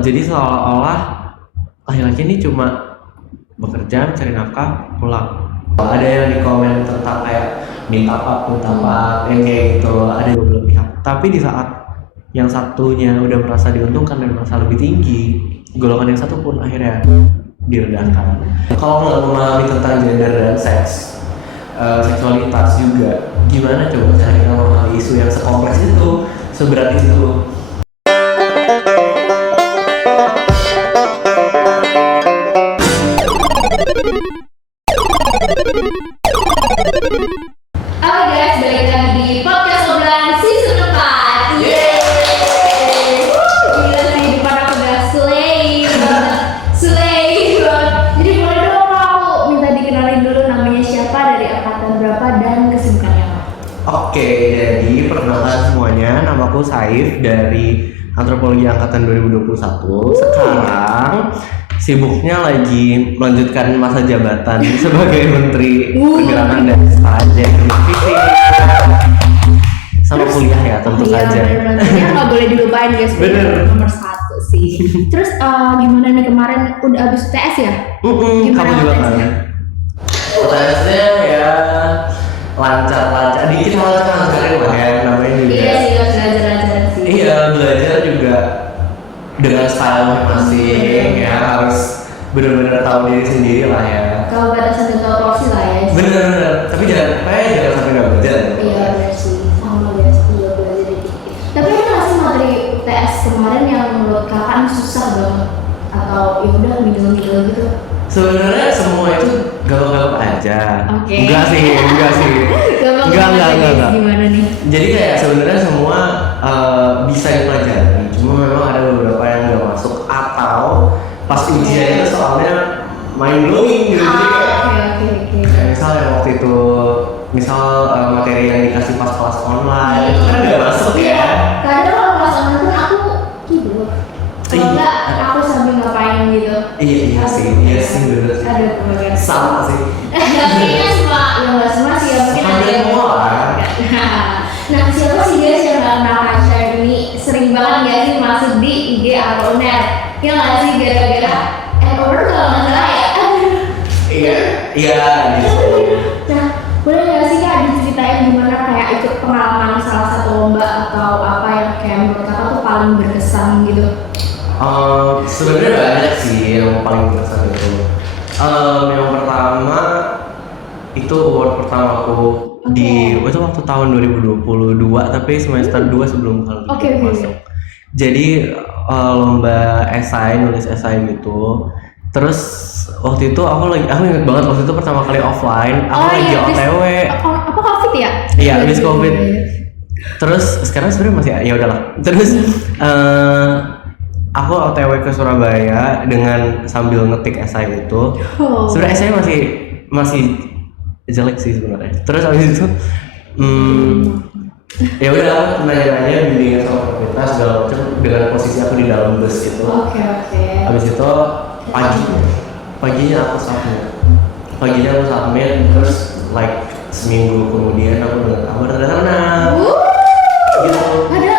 Jadi seolah-olah laki-laki ini cuma bekerja, mencari nafkah, pulang. Ada yang di komen tentang kayak minta apa, yang kayak gitu. Ada beberapa pihak. Tapi di saat yang satunya udah merasa diuntungkan dan merasa lebih tinggi, golongan yang satu pun akhirnya direndahkan. Kalau nggak memahami tentang gender dan seks, seksualitas juga, gimana coba cara kita memahami isu yang sekompleks itu, seberat itu? Oke guys, balik lagi di podcast obrolan season 4. Yeay. Gila sih, di depan aku udah slay banget. Jadi boleh dong aku minta dikenalin dulu namanya siapa, dari angkatan berapa, dan kesibukannya apa? Oke, jadi perkenalkan semuanya, namaku Saif dari Antropologi Angkatan 2021. Sekarang sibuknya lagi melanjutkan masa jabatan sebagai Menteri Pergerakan dan Strategi Visi sama kuliah ya tentu saja. Iya, nggak boleh dilupain guys. Bener. Nomor 1 sih. Terus gimana nih kemarin udah habis UTS ya? Kamu juga kan? UTS-nya ya lancar, dikit lancarin lah ya, namanya juga. Iya sih, harus belajar sih. Iya, belajar juga dengan style masing-masing ya, harus benar-benar tahu diri sendiri lah ya. Kalau batasan dan tahu porsi lah ya. Bener, tapi jangan sampai nggak belajar. Iya benar sih, sama guys, aku juga belajar dikit. Tapi ada nggak sih materi UTS kemarin yang menurut kakak susah banget, atau ya udah middle gitu? Sebenarnya semua itu gampang aja. Oke. Enggak sih. Enggak. Gimana nih? Jadi kayak sebenarnya semua bisa dipelajari, cuma memang ada beberapa yang nggak masuk atau pas ujian itu soalnya mind blowing gitu. Jadi kayak misal yang waktu itu materi yang dikasih pas kelas online itu kan nggak masuk ya. Kadang kalau kelas online pun aku tidur. Kalau enggak aku sambil ngapain gitu. Iya sih bener. Ada pembagian. Sama sih. Kayaknya semua, ya nggak semua sih, ya mungkin ada yang semua lah. Nah, siapa sih guys yang nggak kenal Rasha ini? Sering banget nggak sih masuk di IG Aroner? Ya nggak sih, gara-gara Aroner kalau nggak salah ya? Iya gitu. Nah, boleh nggak sih kak diceritain gimana kayak ikut pengalaman salah satu lomba atau apa yang kayak menurut kakak tuh paling berkesan gitu? Sebenarnya banyak sih yang paling berkesan itu. Yang pertama itu award pertamaku di itu waktu tahun 2022 tapi semester 2 sebelum kalian masuk. Jadi lomba esai, nulis esai gitu. Terus waktu itu aku ingat banget waktu itu pertama kali offline, aku lagi OTW. Apa COVID ya? Iya, habis COVID. Terus sekarang sebenarnya masih ya udahlah. Terus aku OTW ke Surabaya dengan sambil ngetik esai itu. Sebenarnya esai masih jelek sih sebenarnya. Terus habis itu ya udah nanya-nanya bimbingan sama fakultas segala macam dengan posisi aku di dalam bus gitu. Oke. Habis itu paginya aku submit terus like seminggu kemudian aku dengar kabar ternyata gitu. Ada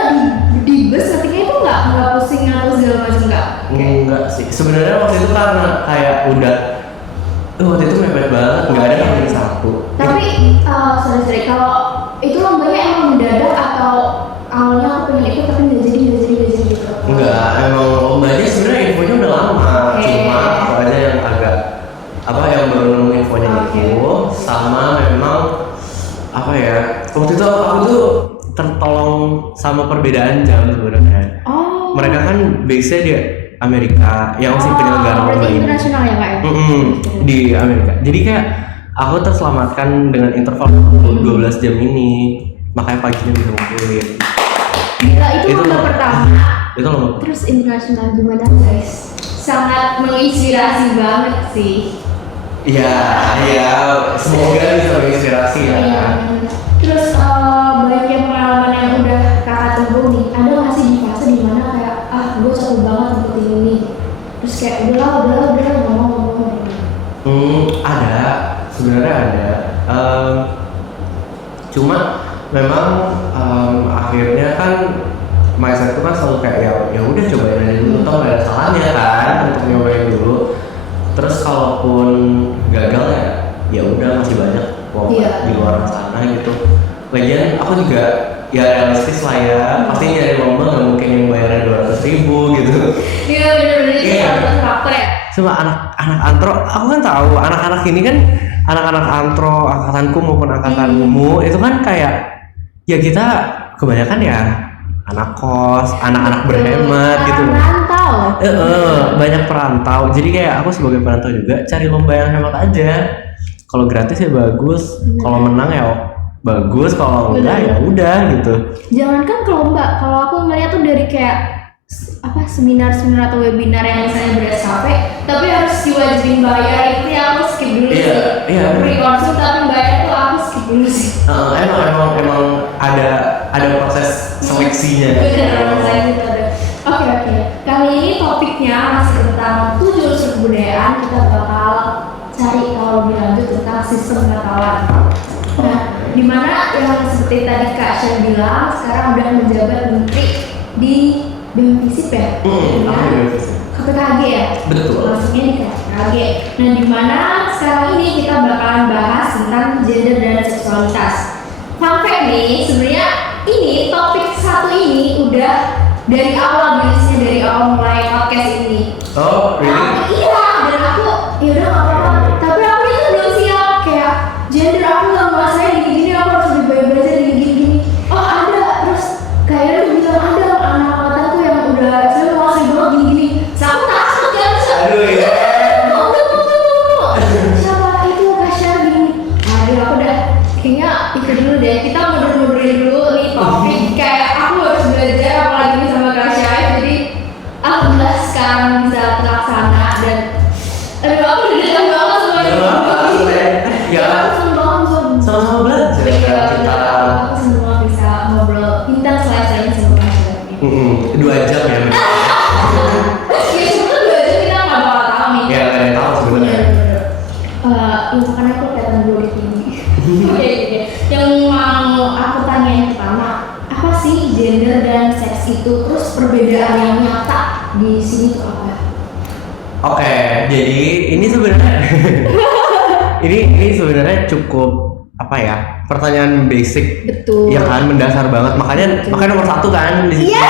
di bus ketika itu nggak pusing atau segala macam enggak sih sebenarnya waktu itu karena kayak udah waktu itu mepet banget, nggak ada yang satu. Tapi sorry kalau itu lombanya emang mendadak atau awalnya aku pengen ikut tapi nggak jadi gitu? Enggak, emang lombanya sebenarnya infonya udah lama, cuma aku aja yang agak yang baru nemu infonya itu, sama memang waktu itu aku tuh tertolong sama perbedaan jam sebenarnya. Mereka kan base-nya di Amerika yang si penyelenggara lomba ini. Internasional ya kak ya? Di Amerika. Jadi kayak aku terselamatkan dengan interval 12 jam ini, makanya paginya bisa ngumpulin. Gila, itu lomba pertama. Itu lomba. Terus internasional gimana guys? Sangat menginspirasi banget sih. Iya, semoga bisa menginspirasi ya. Iya. Terus banyak pengalaman yang udah kakak tempuh nih. Ada nggak sih di fase dimana kayak gue capek banget untuk ini, terus kayak udahlah ngomong. Ada, sebenarnya ada. Cuma memang akhirnya kan mindset itu kan selalu kayak ya udah cobain aja dulu, tau nggak ada juga ya realistis lah ya, pasti nyari lomba nggak mungkin yang bayarnya 200.000 gitu. Iya bener-bener itu Iya. salah satu faktor ya. Coba anak-anak antro, aku kan tahu anak-anak ini kan anak-anak antro angkatanku maupun angkatanmu itu kan kayak ya kita kebanyakan ya anak kos, anak-anak berhemat gitu. Rantau. Banyak perantau. Jadi kayak aku sebagai perantau juga cari lomba yang hemat aja. Kalau gratis ya bagus, kalau menang ya bagus, kalau enggak ya udah gitu. Jangankan ke lomba, kalau aku ngeliat tuh dari kayak seminar-seminar atau webinar yang misalnya ber-SKP tapi harus diwajibin bayar, itu yang aku skip dulu Iya, sih. iya. Free konsum tapi bayar tuh aku skip dulu sih. Emang ada proses seleksinya. Bener, saya gitu ada. Oke. Kali ini topiknya masih tentang 7 unsur kebudayaan. Kita bakal cari tahu lebih lanjut tentang sistem pengetahuan. Nah, dimana yang seperti tadi Kak Syah bilang, sekarang udah menjabat menteri di BMFISIP ya? Aku juga bisa. KPKG ya? Betul. Maksudnya di KPKG. Nah, dimana sekarang ini kita bakalan bahas tentang gender dan seksualitas. Fun fact nih, sebenarnya ini topik satu ini udah dari awal biasanya dari awal mulai podcast ini. Oh, really? Iya, dan aku yaudah nggak apa-apa. Tapi aku itu belum siap kayak gender aku nggak merasa gini-gini, aku harus lebih banyak belajar gini-gini. Oh ada, terus kayaknya tuh bilang ada anak angkatanku yang udah saya mau sering banget gini-gini. Saya aku takut kan, Aduh ya. siapa itu Kasya gini. Aduh aku udah kayaknya ikut dulu deh. Kita mundur-mundurin dulu nih topik. Kayak aku harus belajar apalagi nih sama Kasya. Jadi alhamdulillah sekarang bisa terlaksana dan aduh aku udah degan banget sama Gak apa-apa, ya. Aku seneng banget Sama-sama belajar Iya, kan kita. aku semua bisa ngobrol pintar selain sama Kasya. 2 jam ya. Ya cuma 2 jam kita nggak bakal tahu nih. Ya nggak ada yang tahu sebenarnya. Ya makanya aku kelihatan bodoh ini. Oke. Yang mau aku tanyain pertama, apa sih gender dan seks itu? Terus perbedaan yang nyata di sini tuh apa? Oke, jadi ini sebenarnya ini sebenarnya cukup apa ya? Pertanyaan basic. Betul. Ya kan, mendasar banget. Makanya nomor 1 kan di Iya,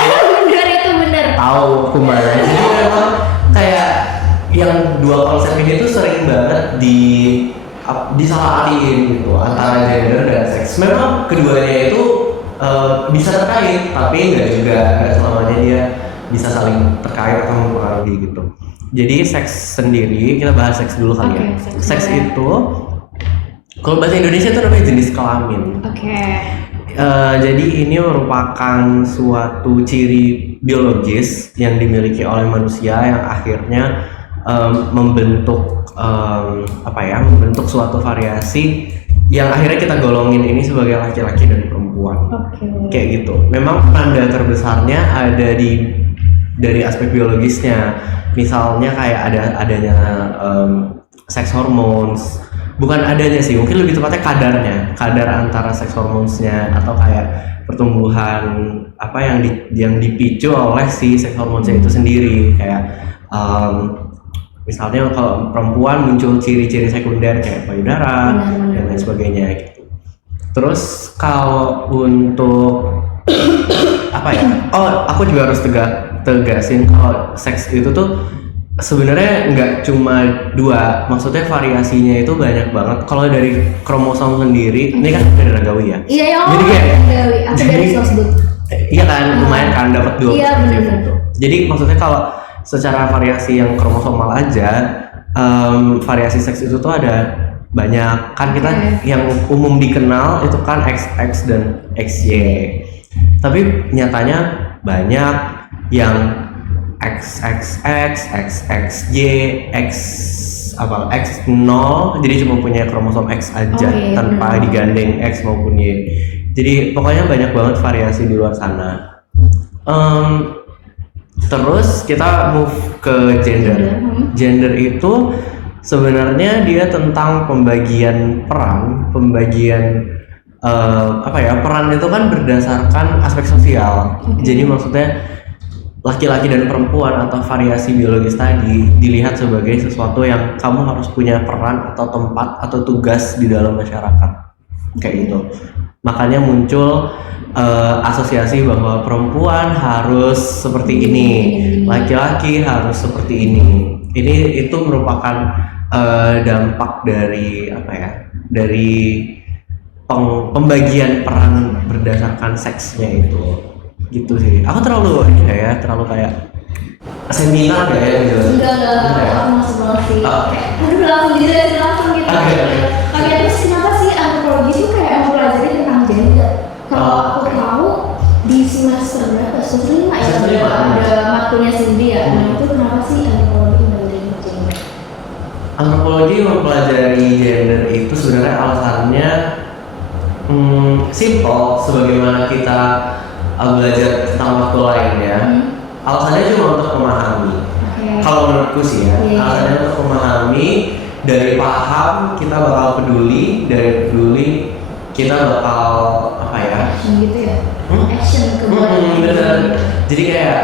benar itu benar. tahu kumbara. Jadi memang kayak yang 2 konsep ini tuh sering banget disalahin gitu antara gender dan seks. Memang keduanya itu bisa terkait, tapi nggak selamanya dia bisa saling terkait atau mempengaruhi gitu. Jadi seks sendiri, kita bahas seks dulu kali ya. Oke, Seks boleh. itu kalau bahasa Indonesia itu namanya jenis kelamin. Oke. Jadi ini merupakan suatu ciri biologis yang dimiliki oleh manusia yang akhirnya membentuk membentuk suatu variasi yang akhirnya kita golongin ini sebagai laki-laki dan perempuan. Oke. Kayak gitu. Memang penanda terbesarnya ada dari aspek biologisnya. Misalnya kayak adanya sex hormones. Bukan adanya sih, mungkin lebih tepatnya kadar antara sex hormonesnya atau kayak pertumbuhan apa yang dipicu oleh si sex hormonesnya itu sendiri. Kayak misalnya kalau perempuan muncul ciri-ciri sekunder kayak payudara dan lain sebagainya gitu. Terus kalau untuk apa ya? Oh, aku juga harus tegasin kalau seks itu tuh sebenarnya nggak cuma 2, maksudnya variasinya itu banyak banget. Kalau dari kromosom sendiri, ini kan dari ragawi ya. Iya ya. Jadi kayak Aku dari tersebut. iya kan, lumayan kan dapat 2 Iya, perspektif benar. itu. Jadi maksudnya kalau secara variasi yang kromosomal aja, variasi seks itu tuh ada banyak kan. Kita yang umum dikenal itu kan XX dan XY. Tapi nyatanya banyak yang XXX, XXY, X0, jadi cuma punya kromosom X aja tanpa digandeng X maupun Y. Jadi pokoknya banyak banget variasi di luar sana. Terus kita move ke gender. Gender itu sebenarnya dia tentang pembagian peran, peran itu kan berdasarkan aspek sosial. Jadi maksudnya laki-laki dan perempuan atau variasi biologis tadi dilihat sebagai sesuatu yang kamu harus punya peran atau tempat atau tugas di dalam masyarakat kayak gitu. makanya muncul asosiasi bahwa perempuan harus seperti ini, laki-laki harus seperti ini. Itu merupakan dampak dari apa ya? Dari pembagian peran berdasarkan seksnya itu. Gitu sih. Aku terlalu terlalu kayak seminar gak ya gitu? Enggak, aku masuk banget sih. Kayak, aduh langsung dijelasin langsung gitu. Oke, terus kenapa sih antropologi itu kayak mempelajari tentang gender? Kalau aku tahu di semester berapa? Semester 5 ya, ada matkulnya sendiri ya. Nah itu kenapa sih antropologi mempelajari gender? Antropologi mempelajari gender itu sebenarnya alasannya simple, sebagaimana kita belajar tentang matkul lainnya. Alasannya cuma untuk memahami. Kalau menurutku sih ya, alasannya untuk memahami, dari paham kita bakal peduli, dari peduli kita bakal apa ya? Gitu ya. Action bener. Jadi kayak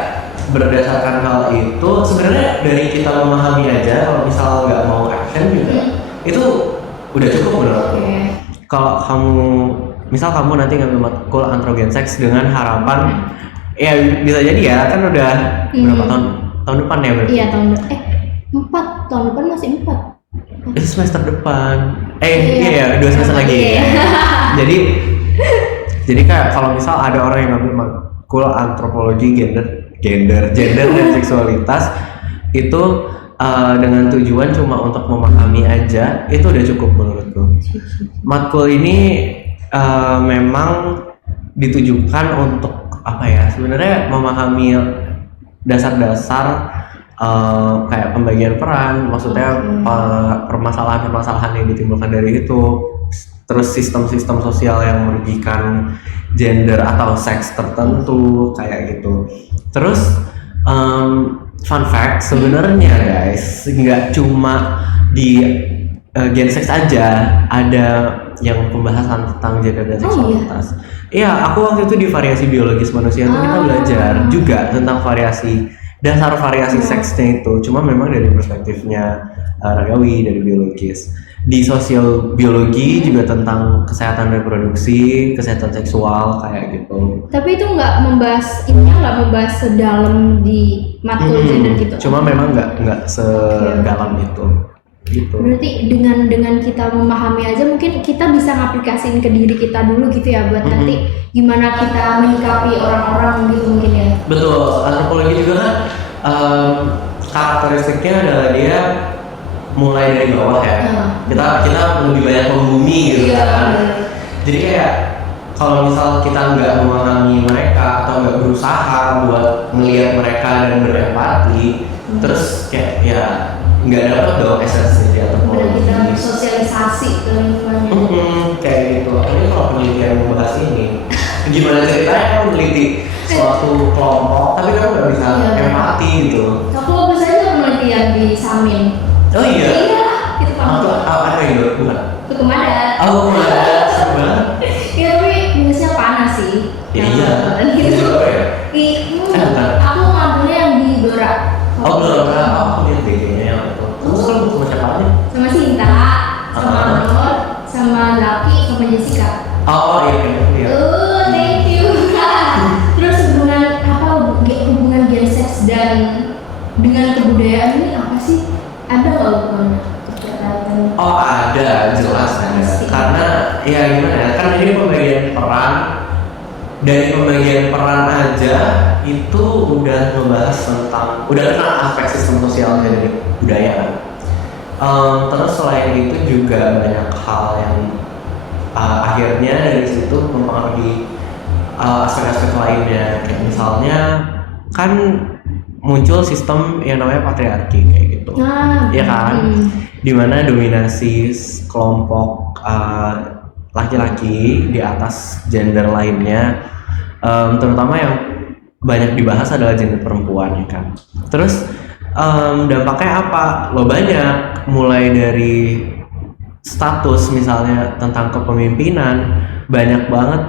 berdasarkan hal itu sebenarnya dari kita memahami aja, kalau misal nggak mau action juga itu udah cukup menurutku. Kalau misal kamu nanti ngambil matkul antrogen seks dengan harapan ya bisa jadi ya, kan udah berapa tahun depan ya berarti? Iya, 4 tahun depan masih 4. Itu semester depan. Iya, 2 semester lagi. Jadi kayak kalau misal ada orang yang ngambil matkul antropologi gender dan seksualitas itu dengan tujuan cuma untuk memahami aja, itu udah cukup menurutku. Matkul ini memang ditujukan untuk apa ya, sebenarnya memahami dasar-dasar kayak pembagian peran, maksudnya permasalahan-permasalahan yang ditimbulkan dari itu, terus sistem-sistem sosial yang merugikan gender atau seks tertentu kayak gitu. Terus fun fact sebenarnya guys, nggak cuma di gen seks aja ada yang pembahasan tentang gender dan seksualitas. Iya, aku waktu itu di variasi biologis manusia itu kita belajar juga tentang dasar variasi seksnya itu. Cuma memang dari perspektifnya ragawi, dari biologis. Di sosial biologi juga tentang kesehatan reproduksi, kesehatan seksual kayak gitu. Tapi itu nggak membahas sedalam di matkul gender gitu. Cuma memang nggak sedalam itu. Gitu. Berarti dengan kita memahami aja mungkin kita bisa ngaplikasiin ke diri kita dulu gitu ya, buat nanti gimana kita menyikapi orang-orang gitu mungkin ya. Betul, antropologi juga kan karakteristiknya adalah dia mulai dari bawah ya. Kita lebih banyak membumi gitu kan. Jadi kayak kalau misal kita nggak memahami mereka atau nggak berusaha buat melihat mereka dan berempati, terus kayak ya nggak dapat dong esensi antropologi. Kita sosialisasi ke lingkungannya. Kayak gitu. Ini kalau penelitian membahas ini, gimana ceritanya kamu meneliti suatu kelompok, tapi kamu nggak bisa empati gitu. Aku bisa aja penelitian di Samin. Oh iya. Iya, itu apa itu? Bukan. Itu kemarin. Oh kemarin, sebenarnya. Iya tapi minusnya panas sih. Iya. Gitu ya. Aku ngambilnya yang di Dora. Oh Dora, aku lihat BG-nya yang itu. Kamu kan sama siapa aja? Sama Sinta, sama Nur, sama Lucky, sama Jessica. Oh iya. Thank you. Terus hubungan gen seks dan dengan kebudayaan ini apa sih? Ada nggak hubungannya? Oh ada, jelas ada. Karena ya gimana ya, kan ini pembagian peran. Dari pembagian peran aja itu udah membahas tentang, udah kenal aspek sistem sosial dari budaya kan. Terus selain itu juga banyak hal yang akhirnya dari situ mempengaruhi aspek-aspek lainnya. Kayak misalnya kan muncul sistem yang namanya patriarki kayak gitu, ya kan, dimana dominasi kelompok laki-laki di atas gender lainnya, terutama yang banyak dibahas adalah gender perempuan ya kan. Terus dampaknya apa? Lo banyak, mulai dari status misalnya tentang kepemimpinan, banyak banget.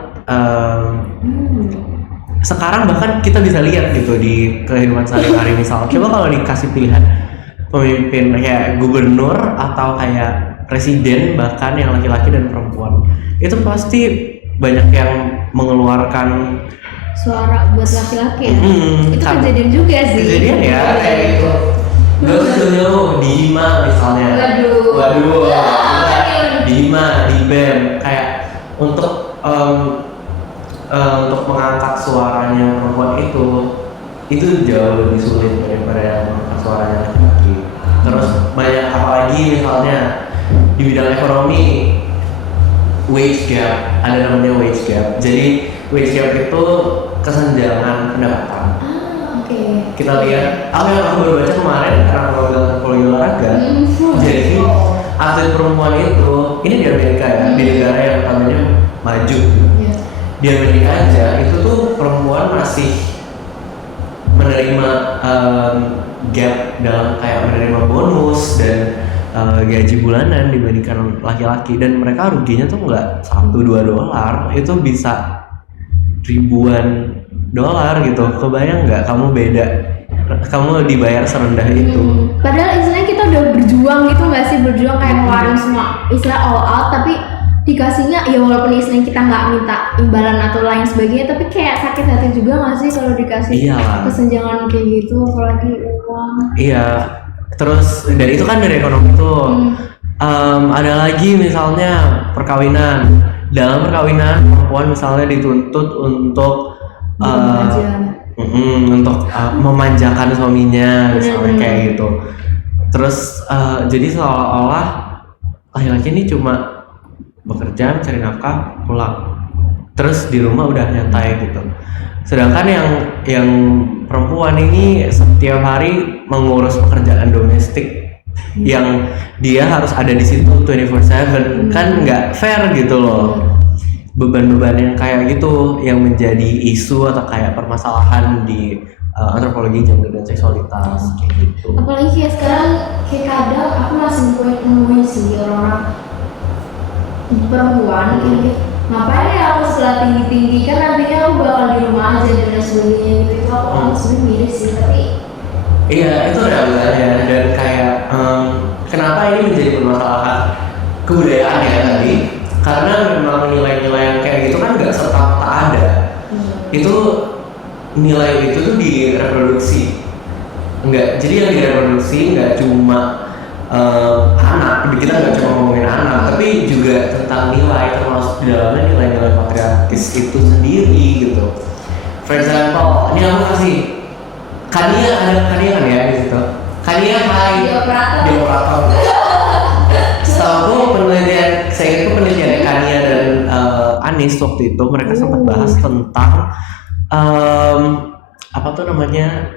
Sekarang bahkan kita bisa lihat gitu di kehidupan sehari-hari, misal coba kalau dikasih pilihan pemimpin kayak gubernur atau kayak presiden, bahkan yang laki-laki dan perempuan, itu pasti banyak yang mengeluarkan Suara buat laki-laki ya. Itu kan- kejadian juga sih. kejadian ya kayak gitu. Gak usah jauh di Hima misalnya. Waduh. Di Hima, di BEM kayak untuk untuk mengangkat suaranya perempuan itu jauh lebih sulit daripada mengangkat suaranya laki-laki. Terus banyak apalagi misalnya di bidang ekonomi, wage gap, ada namanya wage gap. Jadi wage gap itu kesenjangan pendapatan. Oke. Kita lihat apa yang aku baru baca kemarin karena psikologi olahraga. Jadi atlet perempuan itu ini di Amerika ya, di negara yang namanya maju. Iya. Di Amerika aja itu tuh perempuan masih menerima gap dalam kayak menerima bonus dan gaji bulanan dibandingkan laki-laki, dan mereka ruginya tuh nggak $1-2, itu bisa ribuan dolar gitu. Kebayang nggak kamu beda, kamu dibayar serendah itu. Padahal istilahnya kita udah berjuang gitu nggak sih, berjuang kayak ngeluarin semua istilah all out, tapi dikasihnya ya walaupun istilahnya kita nggak minta imbalan atau lain sebagainya, tapi kayak sakit hati juga nggak sih kalau dikasih Iyalah. kesenjangan kayak gitu, apalagi uang. Iya, terus dari itu kan dari ekonomi tuh. Ada lagi misalnya perkawinan. Dalam perkawinan perempuan misalnya dituntut untuk untuk memanjakan suaminya misalnya kayak gitu. Terus jadi seolah-olah laki-laki ini cuma bekerja mencari nafkah pulang, terus di rumah udah nyantai gitu. Sedangkan yang perempuan ini setiap hari mengurus pekerjaan domestik yang dia harus ada di situ 24/7, kan nggak fair gitu loh. Beban-beban yang kayak gitu yang menjadi isu atau kayak permasalahan di antropologi gender dan seksualitas kayak gitu. Apalagi kayak sekarang kayak kadang aku masih nemuin sih orang-orang perempuan kayak ngapain ya aku sekolah tinggi-tinggi, kan nantinya aku bakal di rumah aja dan lain sebagainya gitu. Itu aku sebenarnya mirip sih, tapi Iya, itu realitanya. Dan kayak kenapa ini menjadi permasalahan kebudayaan ya tadi, karena memang nilai-nilai yang kayak gitu kan nggak serta-merta ada. Itu nilai itu tuh direproduksi. Jadi yang direproduksi nggak cuma anak, kita nggak cuma ngomongin anak, tapi juga tentang nilai, termasuk di dalamnya nilai-nilai patriarkis itu sendiri gitu. For example, ini aku kasih Kania, ada Kania kan ya di situ. Kania, hai. Di operator. Di operator. Setahu penelitian, saya itu penelitian Kania dan Anis waktu itu mereka sempat bahas tentang apa tuh namanya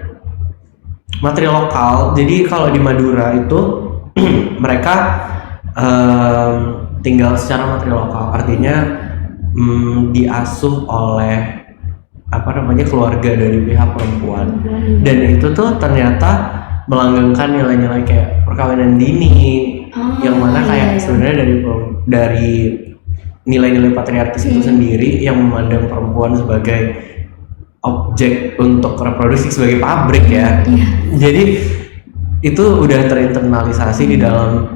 materi lokal. Jadi kalau di Madura itu mereka tinggal secara materi lokal, artinya diasuh oleh apa namanya keluarga dari pihak perempuan, dan itu tuh ternyata melanggengkan nilai-nilai kayak perkawinan dini, yang mana kayak sebenarnya dari nilai-nilai patriarkis itu sendiri yang memandang perempuan sebagai objek untuk reproduksi, sebagai pabrik ya. Jadi itu udah terinternalisasi di dalam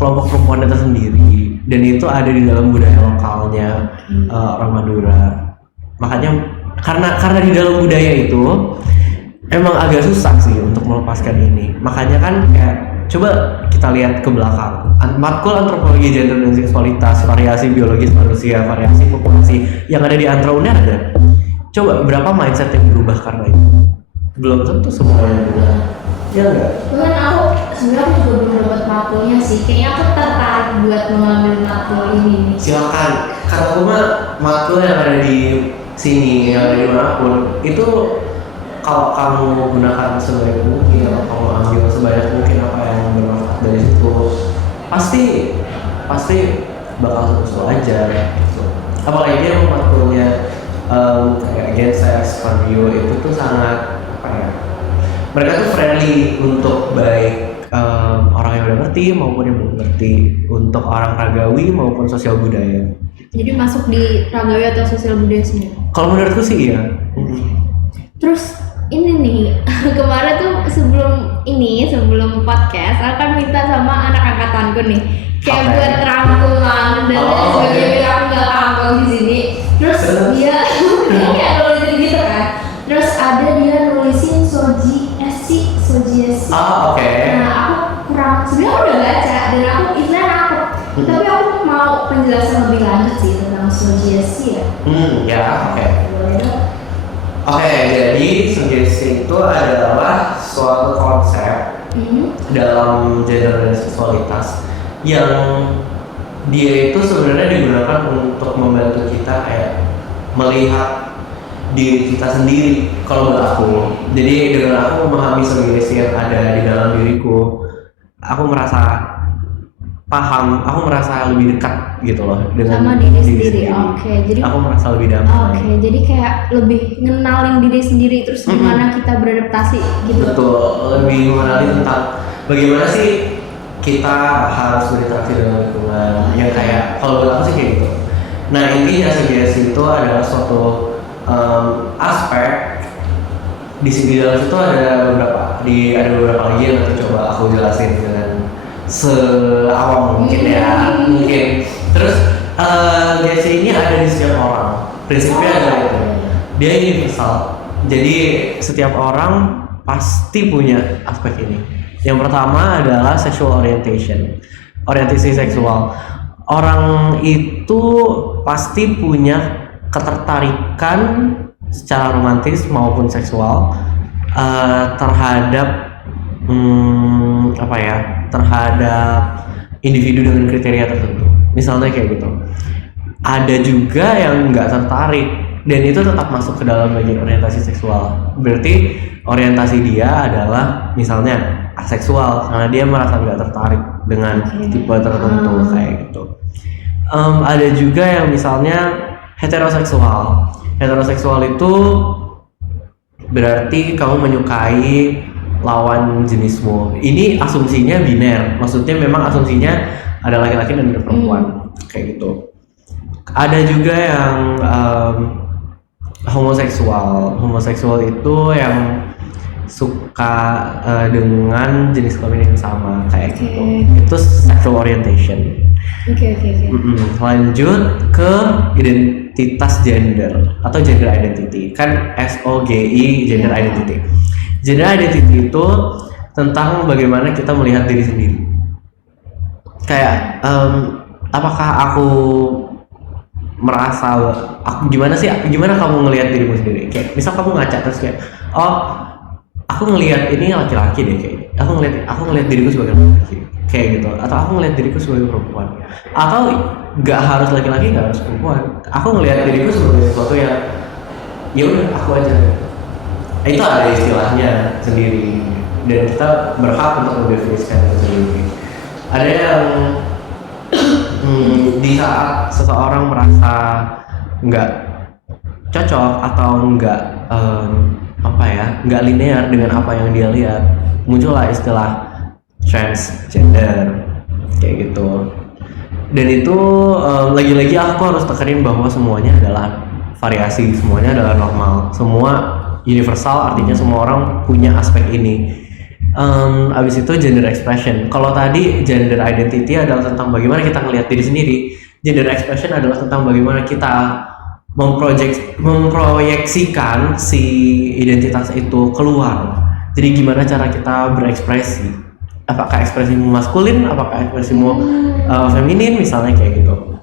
kelompok perempuan itu sendiri, dan itu ada di dalam budaya lokalnya orang Madura. Makanya karena di dalam budaya itu emang agak susah sih untuk melepaskan ini. Makanya kan kayak coba kita lihat ke belakang. Matkul antropologi gender dan seksualitas, variasi biologis manusia, variasi populasi yang ada di Antra Uner ada. Coba berapa mindset yang berubah karena itu? Belum tentu semuanya berubah. Ya enggak? Cuman aku sebenarnya juga belum dapat matkulnya sih. Kayaknya aku tertarik buat mengambil matkul ini nih. Silakan. Karena aku mah matkul yang ada di sini, yang ada di manapun itu, kalau kamu gunakan sebaik mungkin, atau kamu ambil sebanyak mungkin apa yang bermanfaat dari situ, pasti bakal terus aja gitu. Apalagi yang matkulnya kayak Gen Sex, Vario itu tuh sangat apa ya, mereka tuh friendly untuk baik orang yang udah ngerti maupun yang belum ngerti, untuk orang ragawi maupun sosial budaya. Jadi masuk di ragawi atau sosial budaya semua. Kalau menurutku sih iya. Terus ini nih kemarin tuh sebelum ini sebelum podcast akan minta sama anak angkatanku nih kayak Oke. buat rangkuman dan sebagai bilang aku nggak paham di sini. Terus dia kayak nulisin gitu kan. Terus ada dia nulisin soji esi. Oke. Nah aku kurang sebenarnya aku udah baca dan aku istilahnya aku tapi aku mau penjelasan lebih lanjut sih tentang soji esi ya. Ya, oke. Boleh dong? Oke, jadi sugesti itu adalah suatu konsep dalam gender dan seksualitas yang dia itu sebenarnya digunakan untuk membantu kita kayak melihat diri kita sendiri kalau menurut aku. Jadi dengan aku memahami sugesti yang ada di dalam diriku, aku merasa paham, aku merasa lebih dekat gitu loh dengan Sama diri sendiri. Oke, jadi aku merasa lebih damai. oke, jadi kayak lebih ngenalin diri sendiri terus gimana kita beradaptasi gitu. Betul, lebih mengenali tentang bagaimana sih kita harus berinteraksi dengan lingkungan yang kayak kalau menurut aku sih kayak gitu. Nah intinya sugesti itu adalah suatu aspek di sini dalam situ ada beberapa lagi yang nanti coba aku jelasin dengan seawam mungkin ya mungkin. Terus sugesti ini ada di setiap orang, prinsipnya adalah itu, dia universal. Jadi setiap orang pasti punya aspek ini. Yang pertama adalah sexual orientation, orientasi seksual. Orang itu pasti punya ketertarikan secara romantis maupun seksual terhadap terhadap individu dengan kriteria tertentu. Misalnya kayak gitu. Ada juga yang nggak tertarik dan itu tetap masuk ke dalam bagian orientasi seksual. Berarti orientasi dia adalah misalnya aseksual karena dia merasa nggak tertarik dengan tipe tertentu kayak gitu. Ada juga yang misalnya heteroseksual. Heteroseksual itu berarti kamu menyukai lawan jenismu. Ini asumsinya biner, maksudnya memang asumsinya ada laki-laki dan ada perempuan kayak gitu. Ada juga yang homoseksual. Homoseksual itu yang suka dengan jenis kelamin yang sama kayak gitu. Itu sexual orientation. Oke. Lanjut ke identitas gender atau gender identity. Kan SOGI gender identity. Gender identity itu tentang bagaimana kita melihat diri sendiri. Kayak apakah aku merasa gimana kamu ngelihat dirimu sendiri? Kayak misal kamu ngaca terus kayak aku ngelihat ini laki-laki deh kayak. Aku ngelihat diriku sebagai laki-laki kayak gitu, atau aku ngelihat diriku sebagai perempuan, atau nggak harus laki-laki, nggak harus perempuan. Aku ngelihat diriku sebagai sesuatu yang ya udah aku aja. Itu ada istilahnya sendiri dan kita berhak untuk mendefinisikan itu sendiri. Ada yang di saat seseorang merasa nggak cocok atau nggak linear dengan apa yang dia lihat, muncullah istilah transgender kayak gitu. Dan itu lagi-lagi aku harus tekanin bahwa semuanya adalah variasi, semuanya adalah normal, semua universal, artinya semua orang punya aspek ini. Abis itu gender expression. Kalau tadi gender identity adalah tentang bagaimana kita ngelihat diri sendiri, gender expression adalah tentang bagaimana kita memproyeksikan si identitas itu keluar. Jadi gimana cara kita berekspresi, apakah ekspresimu maskulin, apakah ekspresimu feminin misalnya kayak gitu.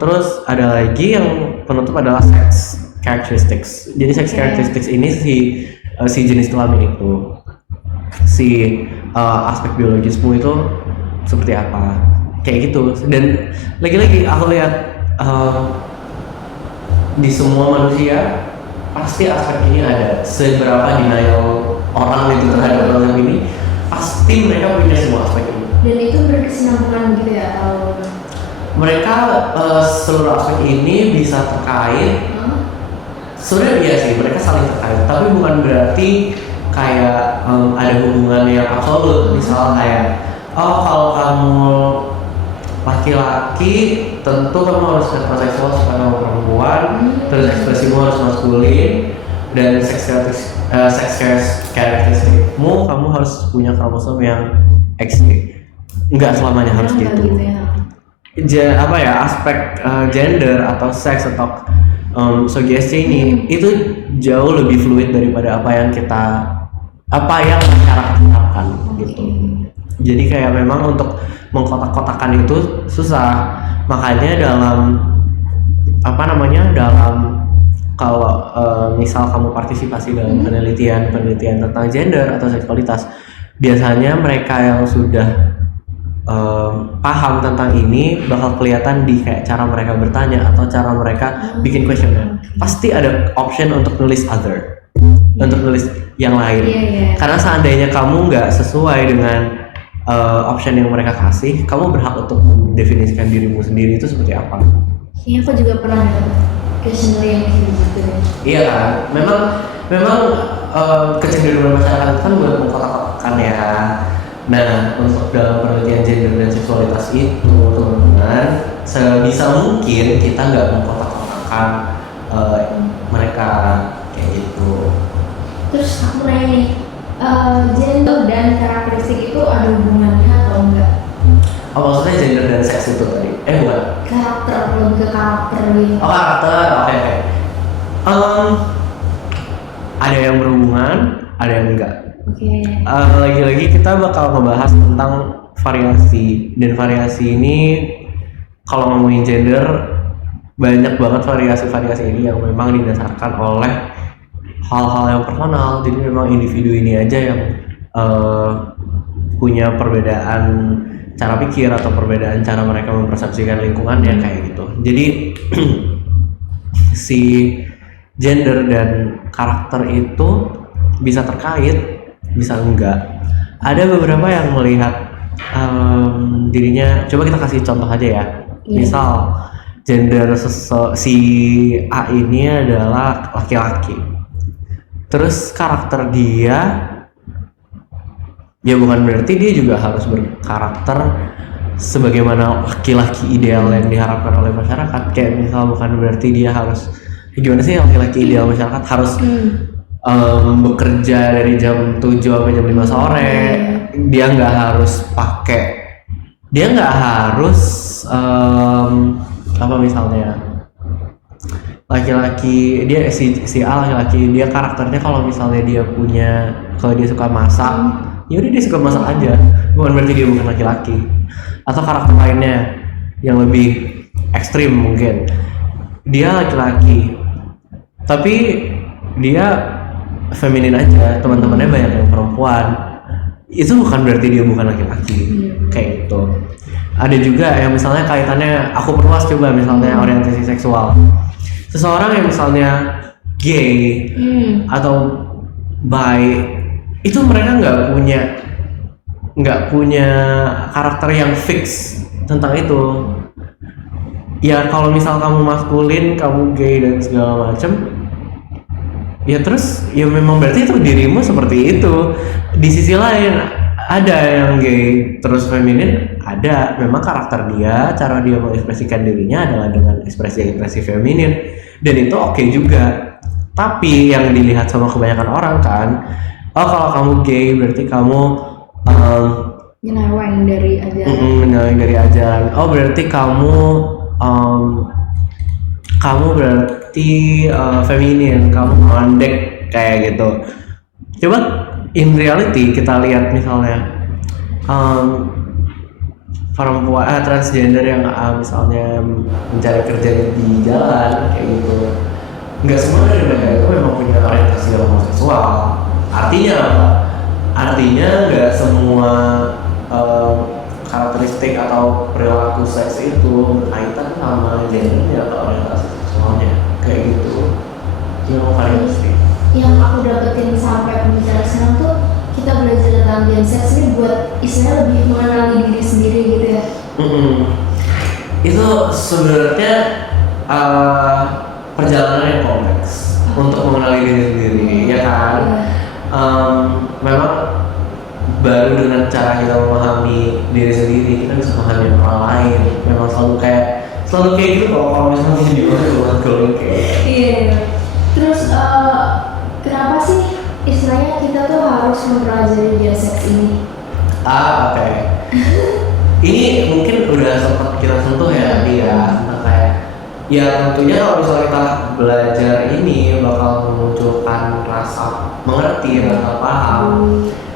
Terus ada lagi yang penutup adalah sex characteristics. Jadi sex characteristics ini si jenis kelamin itu, si aspek biologismu itu seperti apa kayak gitu. Dan lagi-lagi aku lihat di semua manusia pasti aspek ini ada. Seberapa denial orang itu terhadap konsep ini, pasti mereka punya semua aspek ini. Dan itu berkesinambungan gitu ya atau Mereka seluruh aspek ini bisa terkait. Sebenarnya iya sih, mereka saling terkait, tapi bukan berarti kayak ada hubungan yang absolut. Misal kayak kalau kamu laki-laki tentu kamu harus heteroseksual, suka sama perempuan, terus ekspresimu harus maskulin, dan sex karakteristikmu kamu harus punya kromosom yang XY. Nggak selamanya harus Emang nggak gitu. ya? Apa ya, aspek gender atau seks atau SOGSC ini itu jauh lebih fluid daripada apa yang masyarakat harapkan gitu. Jadi kayak memang untuk mengkotak-kotakan itu susah. Makanya dalam kalau misal kamu partisipasi dalam penelitian tentang gender atau seksualitas, biasanya mereka yang sudah paham tentang ini bakal kelihatan di kayak cara mereka bertanya atau cara mereka bikin questionnaire. Pasti ada option untuk nulis other, untuk nulis yang lain. Karena seandainya kamu nggak sesuai dengan option yang mereka kasih, kamu berhak untuk mendefinisikan dirimu sendiri itu seperti apa. Kayaknya aku juga pernah questionnaire yang kayak gitu. Iya kan, memang kecenderungan masyarakat kan buat mengkotak-kotakan ya. Nah, untuk dalam penelitian gender dan seksualitas itu teman-teman, sebisa mungkin kita nggak mengkotak-kotakan mereka kayak gitu. Terus aku nanya nih, gender dan karakteristik itu ada hubungannya atau enggak? Oh, maksudnya gender dan seks itu tadi? Bukan. Karakter, lebih ke karakter gitu. Oh, karakter, oke. Ada yang berhubungan, ada yang enggak. Oke. Lagi-lagi kita bakal ngebahas tentang variasi, dan variasi ini kalau ngomongin gender banyak banget variasi ini yang memang didasarkan oleh hal-hal yang personal. Jadi memang individu ini aja yang punya perbedaan cara pikir atau perbedaan cara mereka mempersepsikan lingkungannya kayak gitu. Jadi si gender dan karakter itu bisa terkait, bisa enggak. Ada beberapa yang melihat dirinya, coba kita kasih contoh aja ya. Misal gender si A ini adalah laki-laki, terus karakter dia ya bukan berarti dia juga harus berkarakter sebagaimana laki-laki ideal yang diharapkan oleh masyarakat. Kayak misal bukan berarti dia harus, gimana sih laki-laki ideal masyarakat harus bekerja dari jam 7 sampai jam 5 sore. Dia nggak harus apa misalnya laki-laki dia si A laki-laki dia karakternya kalau dia suka masak, ya udah dia suka masak aja, bukan berarti dia bukan laki-laki. Atau karakter lainnya yang lebih ekstrim, mungkin dia laki-laki tapi dia feminin aja, teman-temannya banyak yang perempuan, itu bukan berarti dia bukan laki-laki. Kayak gitu. Ada juga yang misalnya kaitannya, aku perluas coba misalnya orientasi seksual. Seseorang yang misalnya gay atau bi, itu mereka nggak punya karakter yang fix tentang itu. Ya kalau misal kamu maskulin, kamu gay dan segala macem, ya terus ya memang berarti itu dirimu seperti itu. Di sisi lain ada yang gay terus feminin, ada memang karakter dia, cara dia mengekspresikan dirinya adalah dengan ekspresi feminin, dan itu oke juga. Tapi yang dilihat sama kebanyakan orang kan, oh kalau kamu gay berarti kamu nyeleweng dari ajaran. Oh berarti kamu berarti feminin, kamu ngondek kayak gitu. Coba in reality kita lihat misalnya perempuan transgender yang misalnya mencari kerja di jalan kayak gitu, nggak semua dari mereka itu memang punya orientasi homoseksual. Artinya apa? Artinya nggak semua karakteristik atau perilaku seks itu berkaitan sama gendernya atau orientasi seksualnya kayak gitu. Yang variasi. Yang aku dapetin sampai pembicaraan sekarang tuh, kita belajar tentang gender seks ini buat istilahnya lebih mengenali diri sendiri gitu ya. Itu sebenarnya perjalanan yang kompleks untuk mengenali diri sendiri, ya kan? Memang baru dengan cara kita memahami diri sendiri, kita bisa memahami orang lain. Memang selalu kayak gitu kalau misalnya di luar kayak. Iya. Terus istilahnya kita tuh harus mempelajari gender seks ini. Oke. Ini mungkin udah sempat kita sentuh ya tadi ya, tentang kayak ya tentunya kalau misalnya kita belajar ini bakal memunculkan rasa mengerti, rasa paham.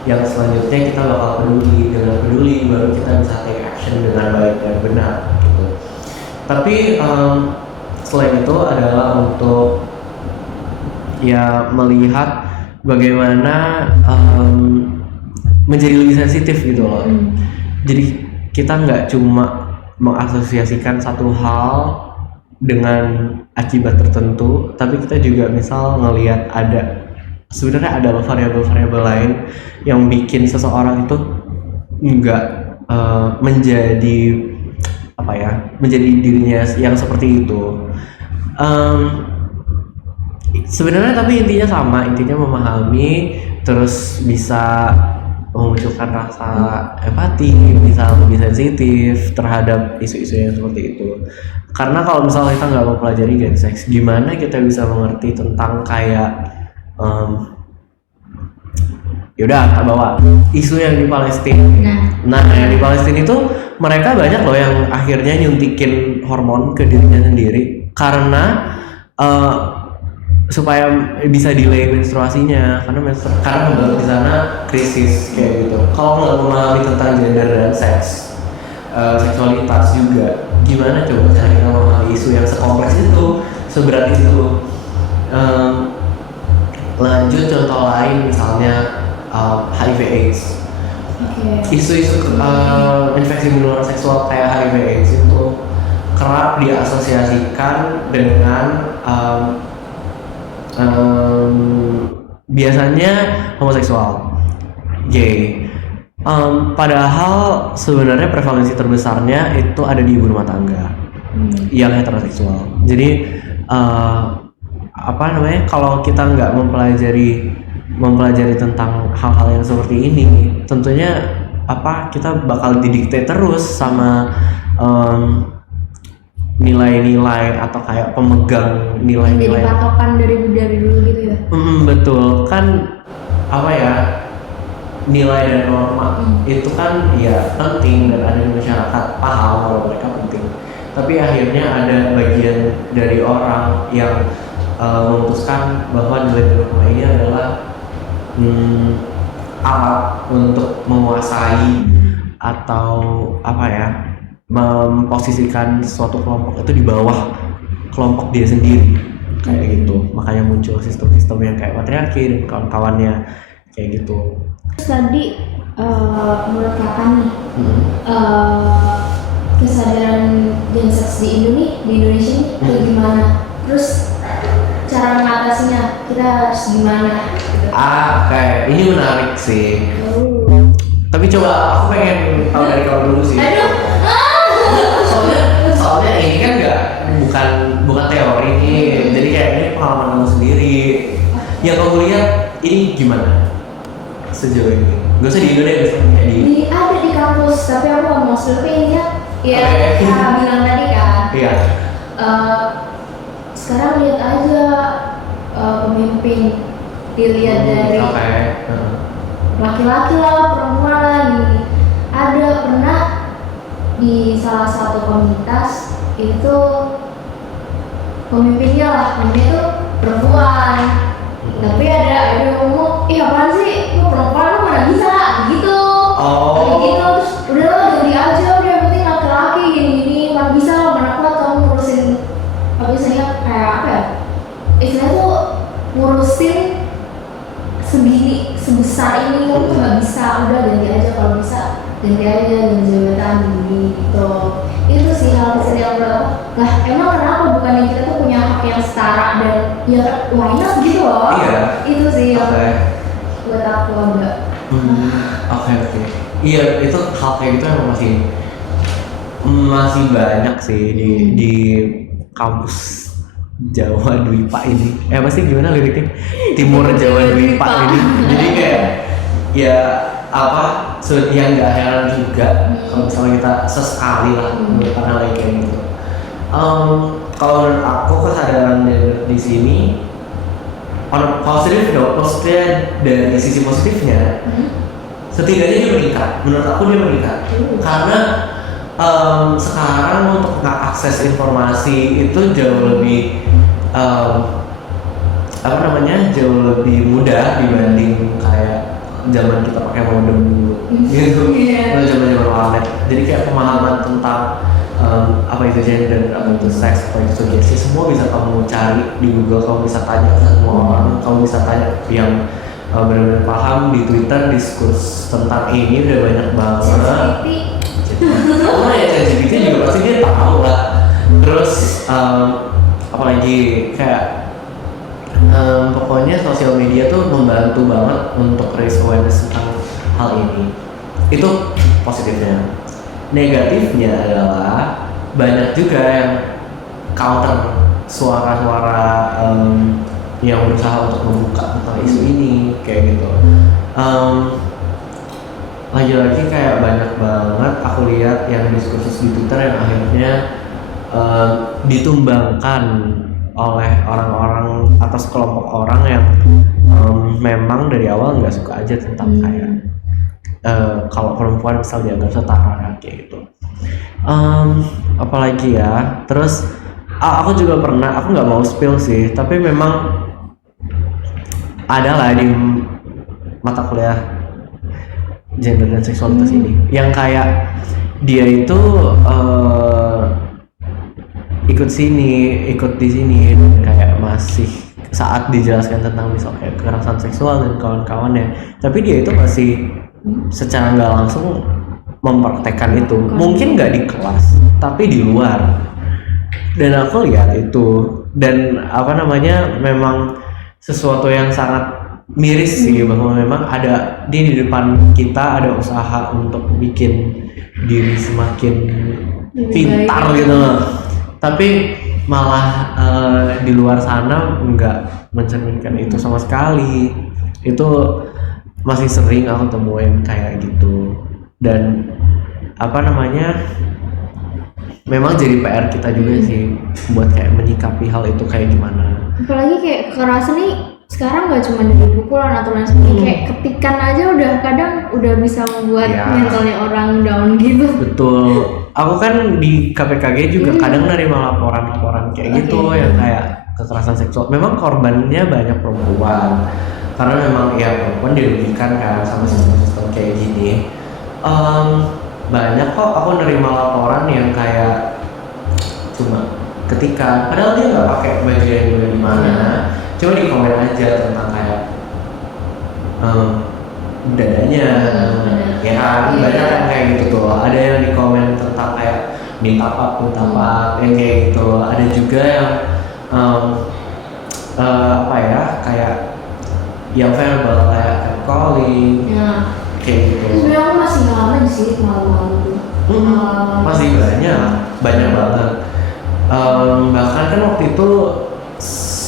Yang selanjutnya kita bakal peduli, dengan peduli baru kita bisa take action dengan baik dan benar gitu. Tapi selain itu adalah untuk ya melihat bagaimana menjadi lebih sensitif gitu loh. Jadi kita nggak cuma mengasosiasikan satu hal dengan akibat tertentu, tapi kita juga misal ngelihat sebenarnya ada variabel-variabel lain yang bikin seseorang itu nggak menjadi menjadi dirinya yang seperti itu. Sebenarnya tapi intinya memahami, terus bisa memunculkan rasa empati, bisa lebih sensitif terhadap isu-isu yang seperti itu. Karena kalau misalnya kita nggak mempelajari gender seks, gimana kita bisa mengerti tentang kayak yaudah kita bawa isu yang di Palestina. Nah yang di Palestina itu mereka banyak loh yang akhirnya nyuntikin hormon ke dirinya sendiri karena supaya bisa delay menstruasinya karena di sana krisis kayak gitu. Kalau nggak memahami tentang gender dan seks, seksualitas juga, gimana coba cara kita memahami isu yang sekompleks itu, seberat itu. Lanjut contoh lain misalnya HIV/AIDS. Isu-isu infeksi menular seksual kayak HIV/AIDS itu kerap diasosiasikan dengan biasanya homoseksual, gay. Padahal sebenarnya prevalensi terbesarnya itu ada di ibu rumah tangga yang heteroseksual. Jadi kalau kita nggak mempelajari tentang hal-hal yang seperti ini, tentunya kita bakal didikte terus sama nilai-nilai atau kayak pemegang nilai-nilai. Jadi patokan dari dulu gitu ya. Betul kan, nilai dan norma itu kan ya penting dan ada di masyarakat paham kalau mereka penting. Tapi akhirnya ada bagian dari orang yang memutuskan bahwa nilai dan norma ini adalah alat untuk menguasai atau memposisikan suatu kelompok itu di bawah kelompok dia sendiri kayak gitu. Makanya muncul sistem-sistem yang kayak patriarki dan kawan-kawannya kayak gitu. Tadi menurut kakak nih kesadaran gender seks di Indonesia nih kayak gimana? Terus cara mengatasinya kita harus gimana? Gitu. Kayak ini menarik sih. Tapi coba aku pengen tahu dari kamu dulu sih. Soalnya ini kan bukan teori nih, jadi kayak ini pengalaman kamu sendiri. Yang kamu lihat ini gimana sejauh ini? Gak usah di Indonesia, Ada di kampus, tapi aku nggak mau surveinya. Ya, kakak bilang tadi kan. Iya. Sekarang lihat aja pemimpin dilihat dari laki-laki lah, perempuan lah gini. Ada pernah di salah satu komunitas itu pemimpinnya itu perempuan, tapi ada yang ngomong, apaan sih, lu perempuan lu mana bisa gitu. Kayak gitu, terus udah lah ganti aja, udah yang penting laki-laki gini-gini, mana bisa lo, mana kuat kamu ngurusin istilahnya istilahnya tuh ngurusin sebesar ini kamu tuh nggak bisa, udah ganti aja kalau bisa, ganti aja dengan jabatan gini gitu. Itu sih hal kecil yang lah emang kenapa bukannya kita tuh punya hak yang setara dan ya why not gitu loh. Itu sih yang buat aku agak Oke. Iya, itu hal kayak gitu emang masih banyak sih di kampus Jawa Dwipa ini. Pasti gimana liriknya? Timur Jawa Dwipa ini. Jadi kayak ya yang nggak heran juga kalau misalnya kita sesekali lah melupakan hal kayak gitu. Kalau menurut aku kesadaran di sini positif dong, maksudnya dari sisi positifnya setidaknya dia meningkat. Menurut aku dia meningkat karena sekarang untuk mengakses informasi itu jauh lebih jauh lebih mudah dibanding kayak zaman kita pakai modem dulu gitu. Zaman warnet, jadi kayak pemahaman tentang apa itu gender, apa itu seks, apa itu sugesti, semua bisa kamu cari di Google. Kamu bisa tanya ke semua orang, kamu bisa tanya yang benar-benar paham. Di Twitter diskus tentang ini udah banyak banget. Oh ya, ChatGPT juga pasti dia tahu lah. Terus apalagi kayak pokoknya sosial media tuh membantu banget untuk raise awareness tentang hal ini. Itu positifnya. Negatifnya adalah banyak juga yang counter suara-suara yang berusaha untuk membuka tentang isu ini kayak gitu. Lagi-lagi kayak banyak banget aku lihat yang diskursus di Twitter yang akhirnya ditumbangkan oleh orang-orang atau sekelompok orang yang memang dari awal nggak suka aja tentang kayak kalau perempuan misal dianggap setara kayak gitu. Apalagi ya, terus aku juga pernah, aku nggak mau spill sih, tapi memang ada lah di mata kuliah gender dan seksualitas ini yang kayak dia itu ikut di sini kayak masih saat dijelaskan tentang misal kayak kekerasan seksual dan kawan-kawannya, tapi dia itu masih secara nggak langsung mempraktekkan itu. Mungkin nggak di kelas tapi di luar, dan aku lihat itu, dan memang sesuatu yang sangat miris sih, bahwa memang ada di depan kita ada usaha untuk bikin diri semakin pintar gitu loh, tapi malah di luar sana nggak mencerminkan itu sama sekali. Itu masih sering aku temuin kayak gitu, dan memang jadi PR kita juga sih buat kayak menyikapi hal itu kayak gimana. Apalagi kayak kekerasan nih sekarang nggak cuma dari pukulan atau lain sebagainya, kayak ketikan aja udah kadang udah bisa membuat mentalnya orang down gitu. Betul. Aku kan di KPKG juga kadang nerima laporan-laporan kayak gitu yang kayak kekerasan seksual. Memang korbannya banyak perempuan, karena memang ya perempuan dirugikan kan sama sistem-sistem kayak gini. Banyak kok aku nerima laporan yang kayak cuma ketika padahal dia nggak pakai baju yang di mana, cuma di komen aja tentang kayak dadanya, ya kan, banyak yang kayak gitu tuh. Ada yang di komen tentang kayak minta apa yang kayak gitu. Ada juga yang kayak yang verbal kayak calling, kayak gitu. Sebenarnya aku masih ngalamin sih malu-malu. Masih banyak banget. Bahkan kan waktu itu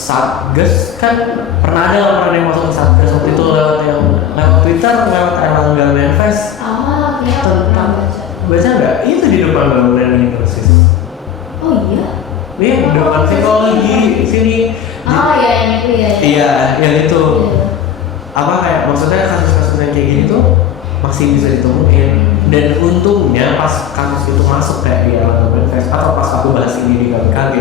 Satgas kan pernah yang masuk ke Satgas waktu itu lewat Twitter, lewat Erlangga Manifest. Tentang baca nggak? Itu di depan bangunan Universitas. Oh iya? Iya, di depan psikologi sini. Yang itu ya. Iya, yang itu. Kayak maksudnya kasus-kasus yang kayak gini tuh masih bisa ditemuin. Dan untungnya pas kasus itu masuk kayak di Erlangga Manifest, atau pas aku bahas ini di KPKG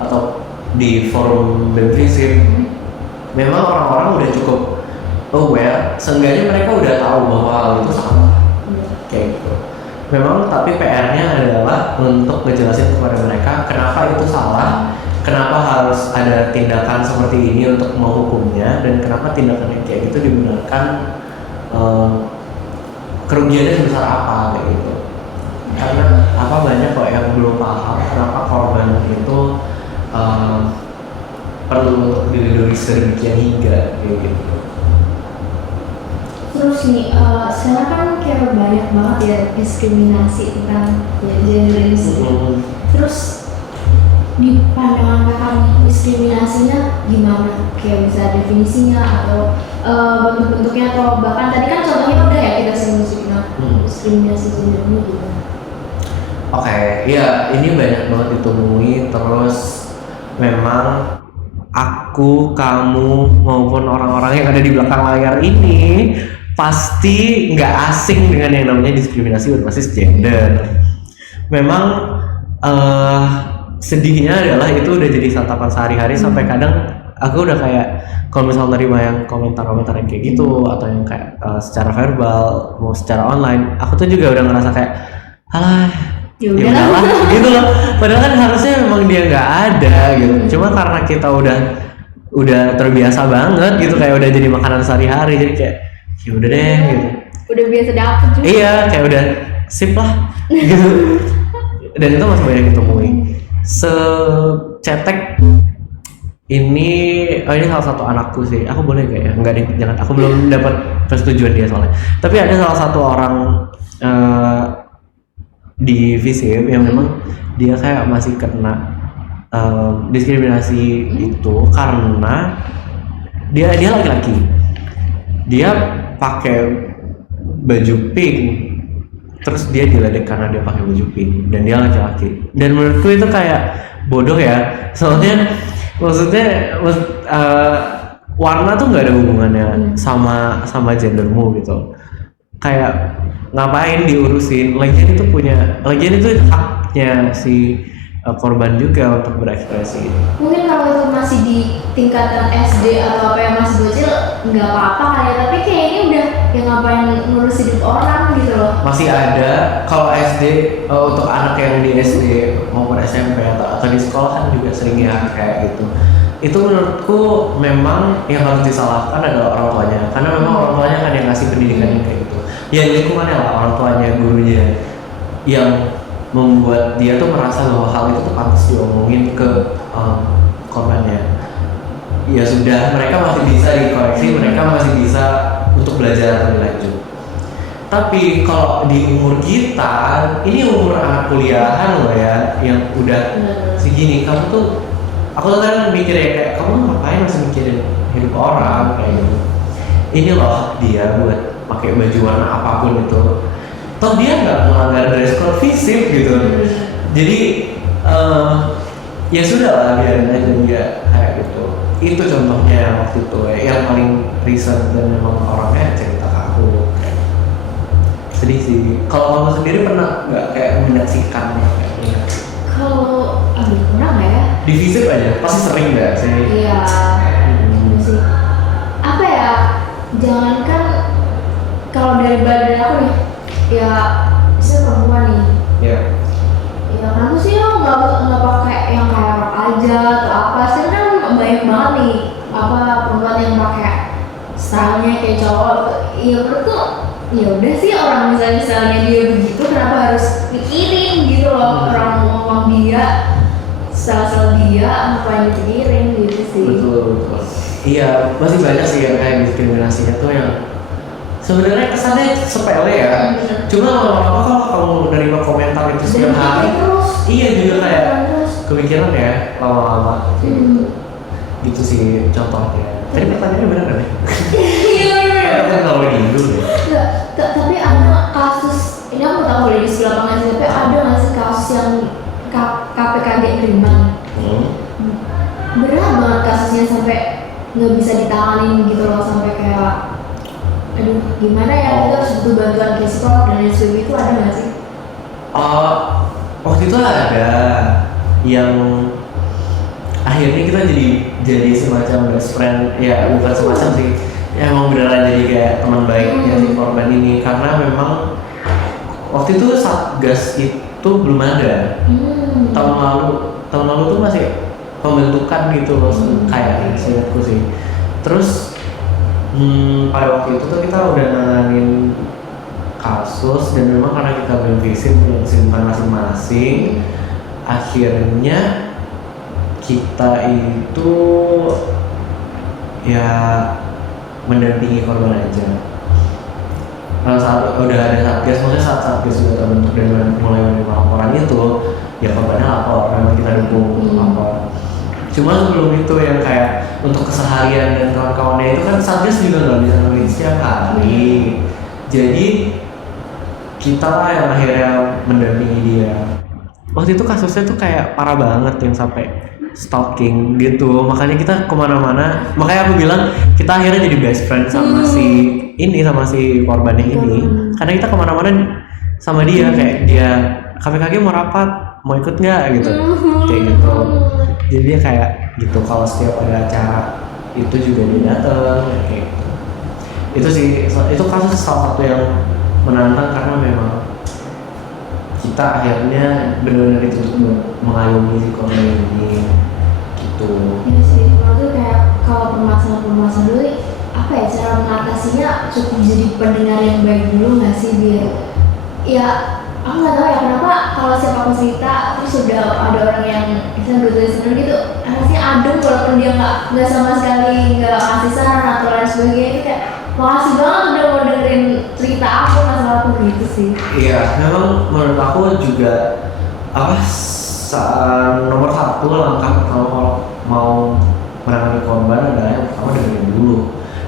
atau di forum BEMFISIP, memang orang-orang udah cukup aware, seenggaknya mereka udah tahu bahwa hal itu salah kayak gitu. Memang tapi PR-nya adalah untuk ngejelasin kepada mereka kenapa itu salah, kenapa harus ada tindakan seperti ini untuk menghukumnya, dan kenapa tindakan yang kayak gitu dibenarkan, kerugiannya sebesar apa kayak gitu. Karena banyak kok yang belum paham kenapa korban itu perlu untuk dilindungi sedemikian hingga kayak gitu. Terus nih, sekarang kan kayak banyak banget ya diskriminasi tentang gender ini sendiri. Terus di pandangan kakak diskriminasinya gimana? Kayak bisa definisinya atau bentuk-bentuknya, atau bahkan tadi kan contohnya udah ya kita sebut diskriminasi gender ini gimana? Oke, iya, ini banyak banget ditemui. Terus memang aku, kamu maupun orang-orang yang ada di belakang layar ini pasti nggak asing dengan yang namanya diskriminasi berbasis gender. Memang eh, sedihnya adalah itu udah jadi santapan sehari-hari sampai kadang aku udah kayak kalau misalnya nerima yang komentar-komentar yang kayak gitu atau yang kayak secara verbal mau secara online, aku tuh juga udah ngerasa kayak alah Ya ya udahlah. udahlah gitu loh. Padahal kan harusnya memang dia nggak ada gitu. Cuma karena kita udah terbiasa banget gitu kayak udah jadi makanan sehari-hari jadi kayak ya udah deh gitu. Udah biasa dapet juga. Iya kayak udah sip lah gitu. Dan itu masih banyak ditemui. Secetek ini, oh ini salah satu anakku sih. Aku boleh gak ya? Enggak deh, jangan. Aku belum dapat persetujuan dia soalnya. Tapi ada salah satu orang di Visip yang memang dia kayak masih kena diskriminasi itu karena dia laki-laki. Dia pakai baju pink, terus dia diledek karena dia pakai baju pink dan dia laki-laki. Dan menurutku itu kayak bodoh ya. Soalnya maksudnya warna tuh nggak ada hubungannya sama gendermu gitu. Kayak ngapain diurusin? Lagian itu haknya si korban juga untuk berekspresi. Mungkin kalau itu masih di tingkatan SD atau apa yang masih bocil nggak apa-apa kali ya, tapi kayaknya udah yang ngapain ngurus hidup orang gitu loh. Masih ada kalau SD untuk anak yang di SD maupun SMP atau di sekolahan juga sering ya kayak gitu. Itu menurutku memang yang harus disalahkan adalah orang tuanya, karena memang orang tuanya kan yang ngasih pendidikan yang kayak gitu. Ya lingkungannya lah, orang tuanya, gurunya yang membuat dia tuh merasa bahwa hal itu tuh pantas diomongin ke korbannya. Ya sudah, mereka masih bisa dikoreksi, mereka masih bisa untuk belajar lebih lanjut. Tapi kalau di umur kita, ini umur anak kuliahan loh ya, yang udah segini, kamu tuh, aku tuh kan mikir ya kayak kamu ngapain masih mikirin hidup orang kayak gitu. Ini loh dia buat pakai baju warna apapun itu. Toh dia nggak melanggar dress code fisik gitu. Jadi ya sudah lah biarin aja dia kayak gitu. Itu contohnya waktu itu yang paling recent dan memang orangnya cerita ke aku. Sedih sih. Kalau kamu sendiri pernah nggak kayak menyaksikan kayak ini? Kalau aduh kurang ya. Di Visip aja pasti sering nggak sih? Iya. Sih. Apa ya? Jangankan kalau dari badan aku nih, ya bisa perempuan nih. Ya. Ya kenapa sih lo nggak pakai yang kayak rok aja atau apa? Sih kan banyak banget nih apa perempuan yang pakai stylenya kayak cowok. Iya menurutku ya udah sih orang misalnya dia begitu kenapa harus pikirin gitu loh orang ngomong dia style dia ngapain dipikirin gitu sih. Betul. Iya, masih banyak sih yang kayak diskriminasinya tuh yang sebenarnya kesannya sepele ya. Cuma lama-lama kalau kamu nerima komentar itu setiap hari, terus iya juga kayak terus kepikiran ya lama-lama. Gitu sih contohnya. Tadi pertanyaannya benar kan ya? iya Kayak kan kalau di Indo ya. Nggak, tapi ada kasus ini aku tahu boleh di sebelah mana sih tapi ada nggak sih kasus yang KPKD Grimbang berat banget kasusnya sampai nggak bisa ditanganin gitu loh sampai kayak aduh gimana ya kita harus butuh bantuan ke psikolog dan lain sebagainya itu ada nggak sih? Waktu itu ada yang akhirnya kita jadi semacam best friend ya, bukan semacam sih ya, emang beneran jadi kayak teman baiknya si korban ini karena memang waktu itu Satgas itu belum ada. Tahun lalu tuh masih pembentukan gitu loh kayak seingatku sih. Terus pada waktu itu tuh kita udah nanganin kasus dan memang karena kita belum visit punya kesibukan masing-masing, akhirnya kita itu ya mendampingi korban aja. Kalau saat udah ada satgas, maksudnya saat satgas sudah terbentuk dan mulai menerima laporan itu, ya korbannya lapor, memang kita dukung lapor. Cuma sebelum itu yang kayak untuk keseharian dan kawan-kawannya itu kan satgas juga nggak bisa nulis setiap hari. Jadi kita lah yang akhirnya mendampingi dia. Waktu itu kasusnya tuh kayak parah banget yang sampai stalking gitu, makanya kita kemana-mana, makanya aku bilang kita akhirnya jadi best friend sama sama si korbannya ini, karena kita kemana-mana sama dia, kayak dia KPKG mau rapat, mau ikut nggak gitu, kayak gitu. Jadi dia kayak gitu, kalau setiap ada acara itu juga dia datang kayak gitu. Itu sih, itu kasus salah satu yang menantang karena memang kita akhirnya benar-benar dituntut buat mengayomi si korban ini gitu. Iya sih, itu kayak kalau permasalahan dulu apa ya, cara mengatasinya cukup jadi pendengar yang baik dulu nggak sih, biar ya aku nggak tahu ya kenapa kalau siapa aku cerita terus sudah ada orang yang bisa bertulisan gitu rasanya adem, walaupun dia nggak sama sekali nggak ngasih saran atau lain sebagainya, itu kayak makasih banget udah mau dengerin cerita aku, masalah aku gitu sih. Iya, memang menurut aku juga nomor satu langkah kalau mau menangani korban adalah yang pertama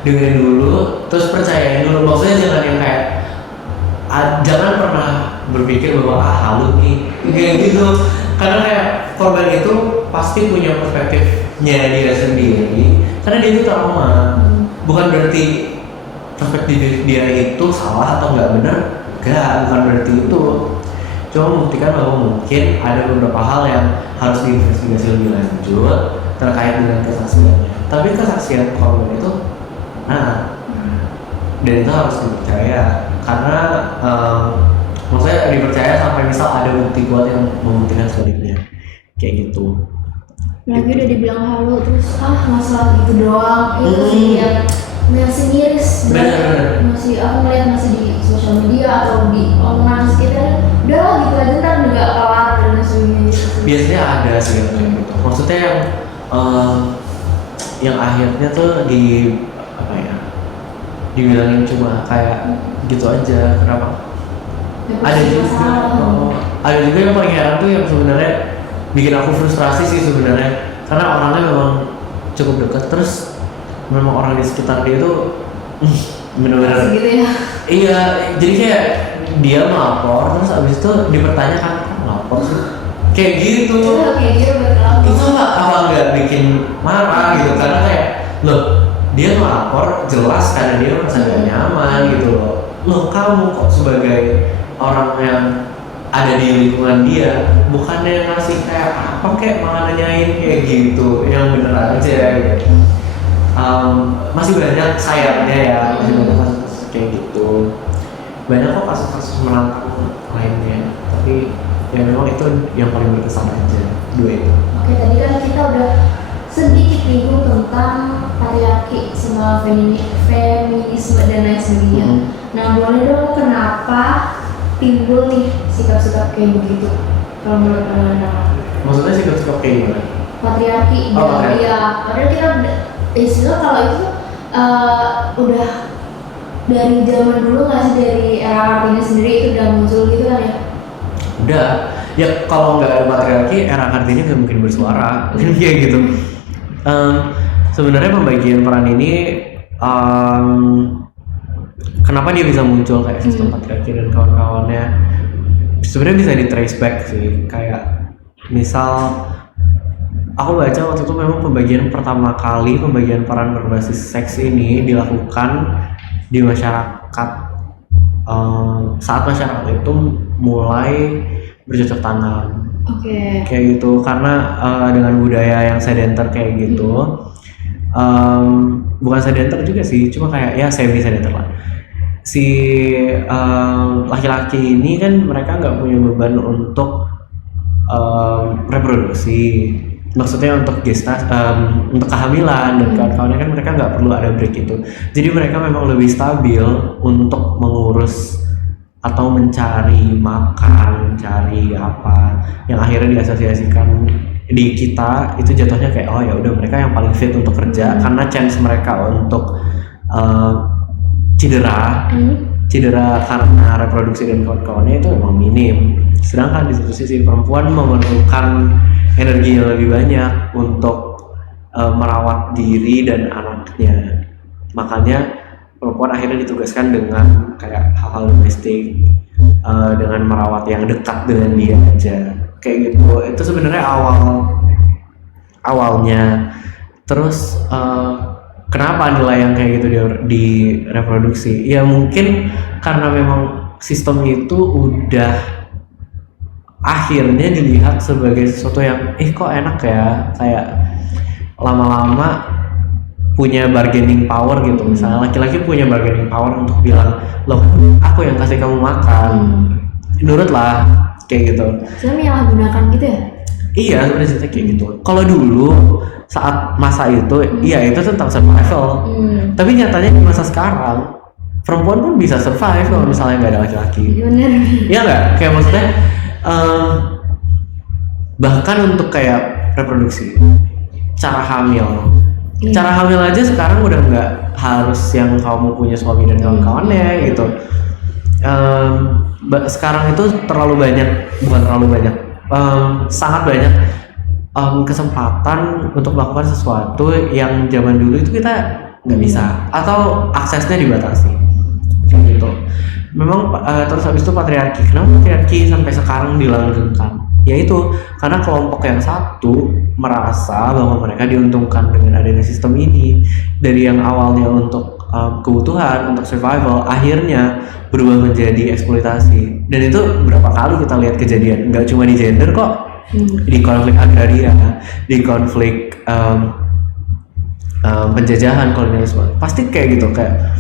dengerin dulu, terus percayain dulu. Maksudnya jangan yang kayak jangan pernah berpikir bahwa halu nih kayak gitu, karena kayak korban itu pasti punya perspektifnya dia sendiri, karena dia itu trauma. Bukan berarti perspektif dia itu salah atau nggak benar, bukan berarti itu. Cuma membuktikan bahwa mungkin ada beberapa hal yang harus diinvestigasi lebih lanjut terkait dengan kesaksiannya. Tapi kesaksian korban itu, dan itu harus dipercaya, karena maksudnya dipercaya sampai misal ada bukti kuat yang membuktikan sebaliknya, kayak gitu. Lagi udah dibilang halu terus masalah itu doang, itu sih yang masih miris, Bener. masih aku ngeliat masih di sosial media atau di omongan sekitar, udah lah gitu aja ntar nggak kelar dan sebagainya gitu. Biasanya ada sih yang kayak gitu. Maksudnya yang akhirnya tuh dibilangin cuma kayak gitu aja, kenapa? Ada juga yang paling heran tuh yang sebenarnya bikin aku frustrasi sih sebenarnya, karena orangnya memang cukup dekat, terus memang orang di sekitar dia tuh benar-benar gitu ya. Iya, jadi kayak dia melapor terus abis itu dipertanyakan kok melapor sih, kayak gitu. Kayak gitu betul. Itu apa nggak bikin marah gitu, karena kayak loh, dia melapor jelas karena dia merasa gak nyaman gitu loh, kamu kok sebagai orang yang ada di lingkungan dia bukannya ngasih kayak apa, kayak malah nanyain kayak gitu, yang bener aja gitu. Masih banyak sayangnya ya, masih banyak kasus kayak gitu, banyak kok kasus-kasus menantang lainnya, tapi ya memang itu yang paling berkesan aja, dua itu. Oke, tadi kan kita udah sedikit minggu tentang patriarki sama feminisme dan lain sebagainya. Nah, boleh dong kenapa timbul nih sikap-sikap kayak begitu kalau menurut Anda? Maksudnya sikap-sikap kayak gimana? Patriarki, ya. Padahal kita istilah kalau itu udah dari zaman dulu nggak sih, dari era Kartini sendiri itu udah muncul gitu kan ya? Udah, ya kalau nggak ada patriarki, era Kartini nggak mungkin bersuara, kayak gitu. Sebenarnya pembagian peran ini, kenapa dia bisa muncul kayak sistem patriarki dan kawan-kawannya, sebenarnya bisa di trace back sih. Kayak misal aku baca waktu itu memang pertama kali pembagian peran berbasis seks ini dilakukan di masyarakat saat masyarakat itu mulai bercocok tanam. Kayak gitu, karena dengan budaya yang sedenter kayak gitu, bukan sedenter juga sih, cuma kayak ya semi sedenter lah. Si laki-laki ini kan mereka nggak punya beban untuk reproduksi, maksudnya untuk untuk kehamilan dan kawan-kawannya, kan mereka nggak perlu ada break itu. Jadi mereka memang lebih stabil untuk mengurus atau mencari makan, mencari apa yang akhirnya diasosiasikan di kita itu jatuhnya kayak oh ya udah mereka yang paling fit untuk kerja, karena chance mereka untuk cedera karena reproduksi dan kawan-kawannya itu memang minim. Sedangkan di satu sisi perempuan memerlukan energi yang lebih banyak untuk merawat diri dan anaknya, makanya perempuan akhirnya ditugaskan dengan kayak hal-hal domestik, dengan merawat yang dekat dengan dia aja, kayak gitu. Itu sebenarnya awalnya. Terus kenapa nilai yang kayak gitu direproduksi? Ya mungkin karena memang sistem itu udah akhirnya dilihat sebagai sesuatu yang kok enak ya, kayak lama-lama punya bargaining power gitu. Misalnya laki-laki punya bargaining power untuk bilang, loh aku yang kasih kamu makan, nurut lah kayak gitu. Saya menyalahgunakan gitu ya? Iya sebenarnya kayak gitu. Kalau dulu saat masa itu, iya itu tentang survival. Tapi nyatanya di masa sekarang perempuan pun bisa survive kalau misalnya nggak ada laki-laki. Bener. Iya nggak? Kayak maksudnya bahkan untuk kayak reproduksi, cara hamil. Cara hamil aja sekarang udah nggak harus yang kamu punya suami dan kawan-kawannya gitu. Sekarang itu sangat banyak kesempatan untuk melakukan sesuatu yang zaman dulu itu kita nggak bisa, atau aksesnya dibatasi gitu. Memang terus habis itu patriarki. Kenapa patriarki sampai sekarang dilanggengkan? Yaitu karena kelompok yang satu merasa bahwa mereka diuntungkan dengan adanya sistem ini. Dari yang awalnya untuk kebutuhan, untuk survival, akhirnya berubah menjadi eksploitasi. Dan itu berapa kali kita lihat kejadian, nggak cuma di gender kok, di konflik agraria, di konflik penjajahan, kolonialisme, pasti kayak gitu. Kayak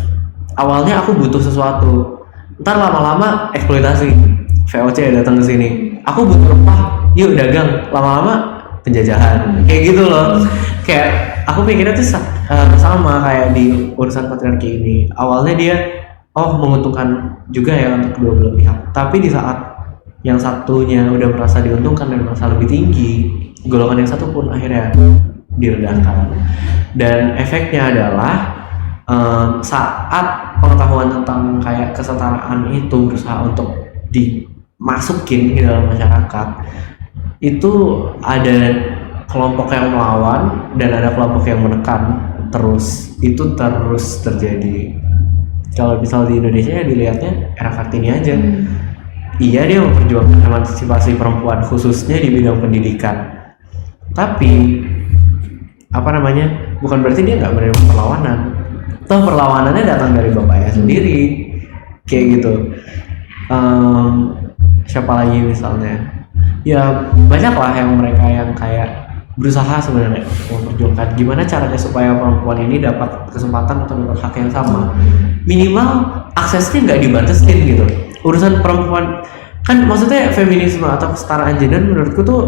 awalnya aku butuh sesuatu, ntar lama-lama eksploitasi, VOC datang ke sini, aku butuh rempah, yuk dagang, lama-lama penjajahan, kayak gitu loh. Kayak aku pikirnya tuh sama kayak di urusan patriarki ini. Awalnya dia menguntungkan juga ya untuk kedua belah pihak, tapi di saat yang satunya udah merasa diuntungkan dan merasa lebih tinggi, golongan yang satu pun akhirnya diredahkan. Dan efeknya adalah saat pengetahuan tentang kayak kesetaraan itu berusaha untuk dimasukin ke dalam masyarakat, itu ada kelompok yang melawan dan ada kelompok yang menekan. Terus itu terus terjadi. Kalau misal di Indonesia ya dilihatnya era Kartini aja. Iya, dia memperjuangkan emansipasi perempuan khususnya di bidang pendidikan. Tapi bukan berarti dia nggak menerima perlawanan. Toh perlawanannya datang dari bapaknya sendiri, kayak gitu. Siapa lagi misalnya? Ya banyak lah yang mereka yang kayak berusaha sebenarnya memperjuangkan gimana caranya supaya perempuan ini dapat kesempatan atau dapat hak yang sama. Minimal aksesnya nggak dibatasin gitu. Urusan perempuan kan, maksudnya feminisme atau kesetaraan gender menurutku tuh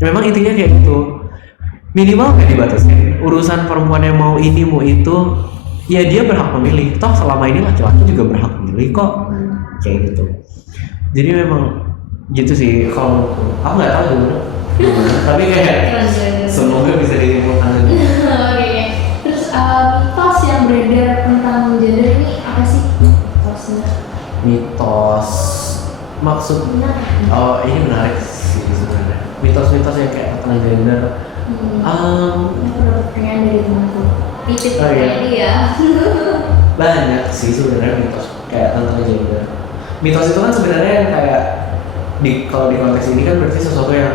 memang intinya kayak gitu. Minimal nggak dibatasin. Urusan perempuan yang mau ini mau itu, ya dia berhak memilih. Toh selama ini laki-laki juga berhak memilih kok, kayak gitu. Jadi memang gitu sih. Kalau aku nggak tahu gimana, tapi kayak semoga bisa ditemukan. Oke. Terus mitos yang beredar tentang gender ini apa sih mitosnya? Mitos maksudnya? Ini menarik sih sebenarnya. Mitos-mitos yang kayak tentang gender. Aku dapat pertanyaan dari temanku. Titip dia. Banyak sih sebenarnya mitos kayak tentang gender. Mitos itu kan sebenarnya yang kayak kalau di konteks ini kan berarti sesuatu yang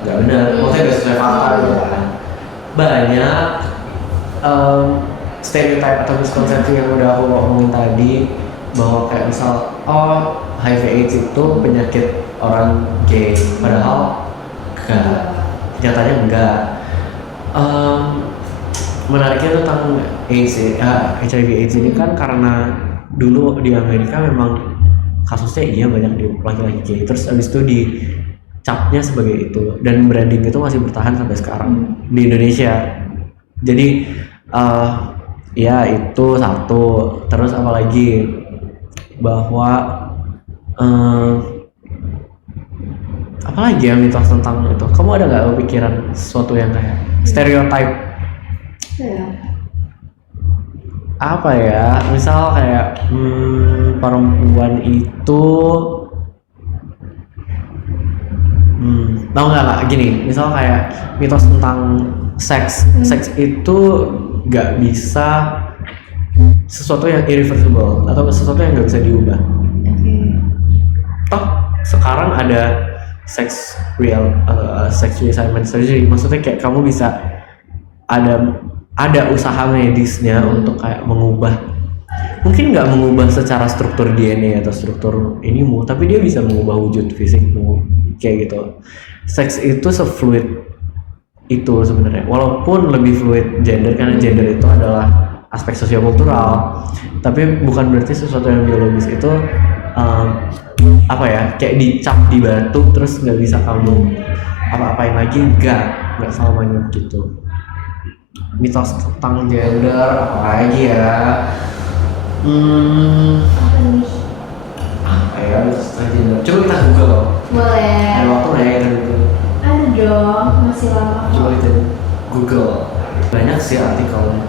nggak benar, maksudnya nggak sesuai fakta gitu kan. Banyak stereotype atau miskonsepsi yang udah aku ngomongin tadi, bahwa kayak misal HIV/AIDS itu penyakit orang gay, padahal enggak, nyatanya enggak. Menariknya tentang HIV/AIDS ini kan karena dulu di Amerika memang kasusnya banyak di laki-laki gay, terus abis itu dicapnya sebagai itu, dan branding itu masih bertahan sampai sekarang di Indonesia. Jadi ya itu satu. Terus apalagi bahwa apalagi ya mitos tentang itu? Kamu ada nggak kepikiran sesuatu yang kayak stereotype? Apa ya? Misal kayak perempuan itu tahu nggak gini? Misal kayak mitos tentang seks itu nggak bisa sesuatu yang irreversible atau sesuatu yang nggak bisa diubah. Toh sekarang ada sex reassignment surgery. Maksudnya kayak kamu bisa ada usaha medisnya untuk kayak mengubah, mungkin nggak mengubah secara struktur DNA atau struktur inimu, tapi dia bisa mengubah wujud fisikmu kayak gitu. Seks itu se-fluid itu sebenarnya, walaupun lebih fluid gender karena gender itu adalah aspek sosiokultural, tapi bukan berarti sesuatu yang biologis itu apa ya, kayak dicap di batu terus nggak bisa kamu apa-apain lagi, nggak selamanya gitu. Mitos tentang gender apa lagi ya? Apa nih? Apa ya mitos tentang gender? Coba kita google. Boleh. Ada waktu nggak ya kita google? Ada dong, masih lama kok. Coba kita google. Banyak sih artikelnya.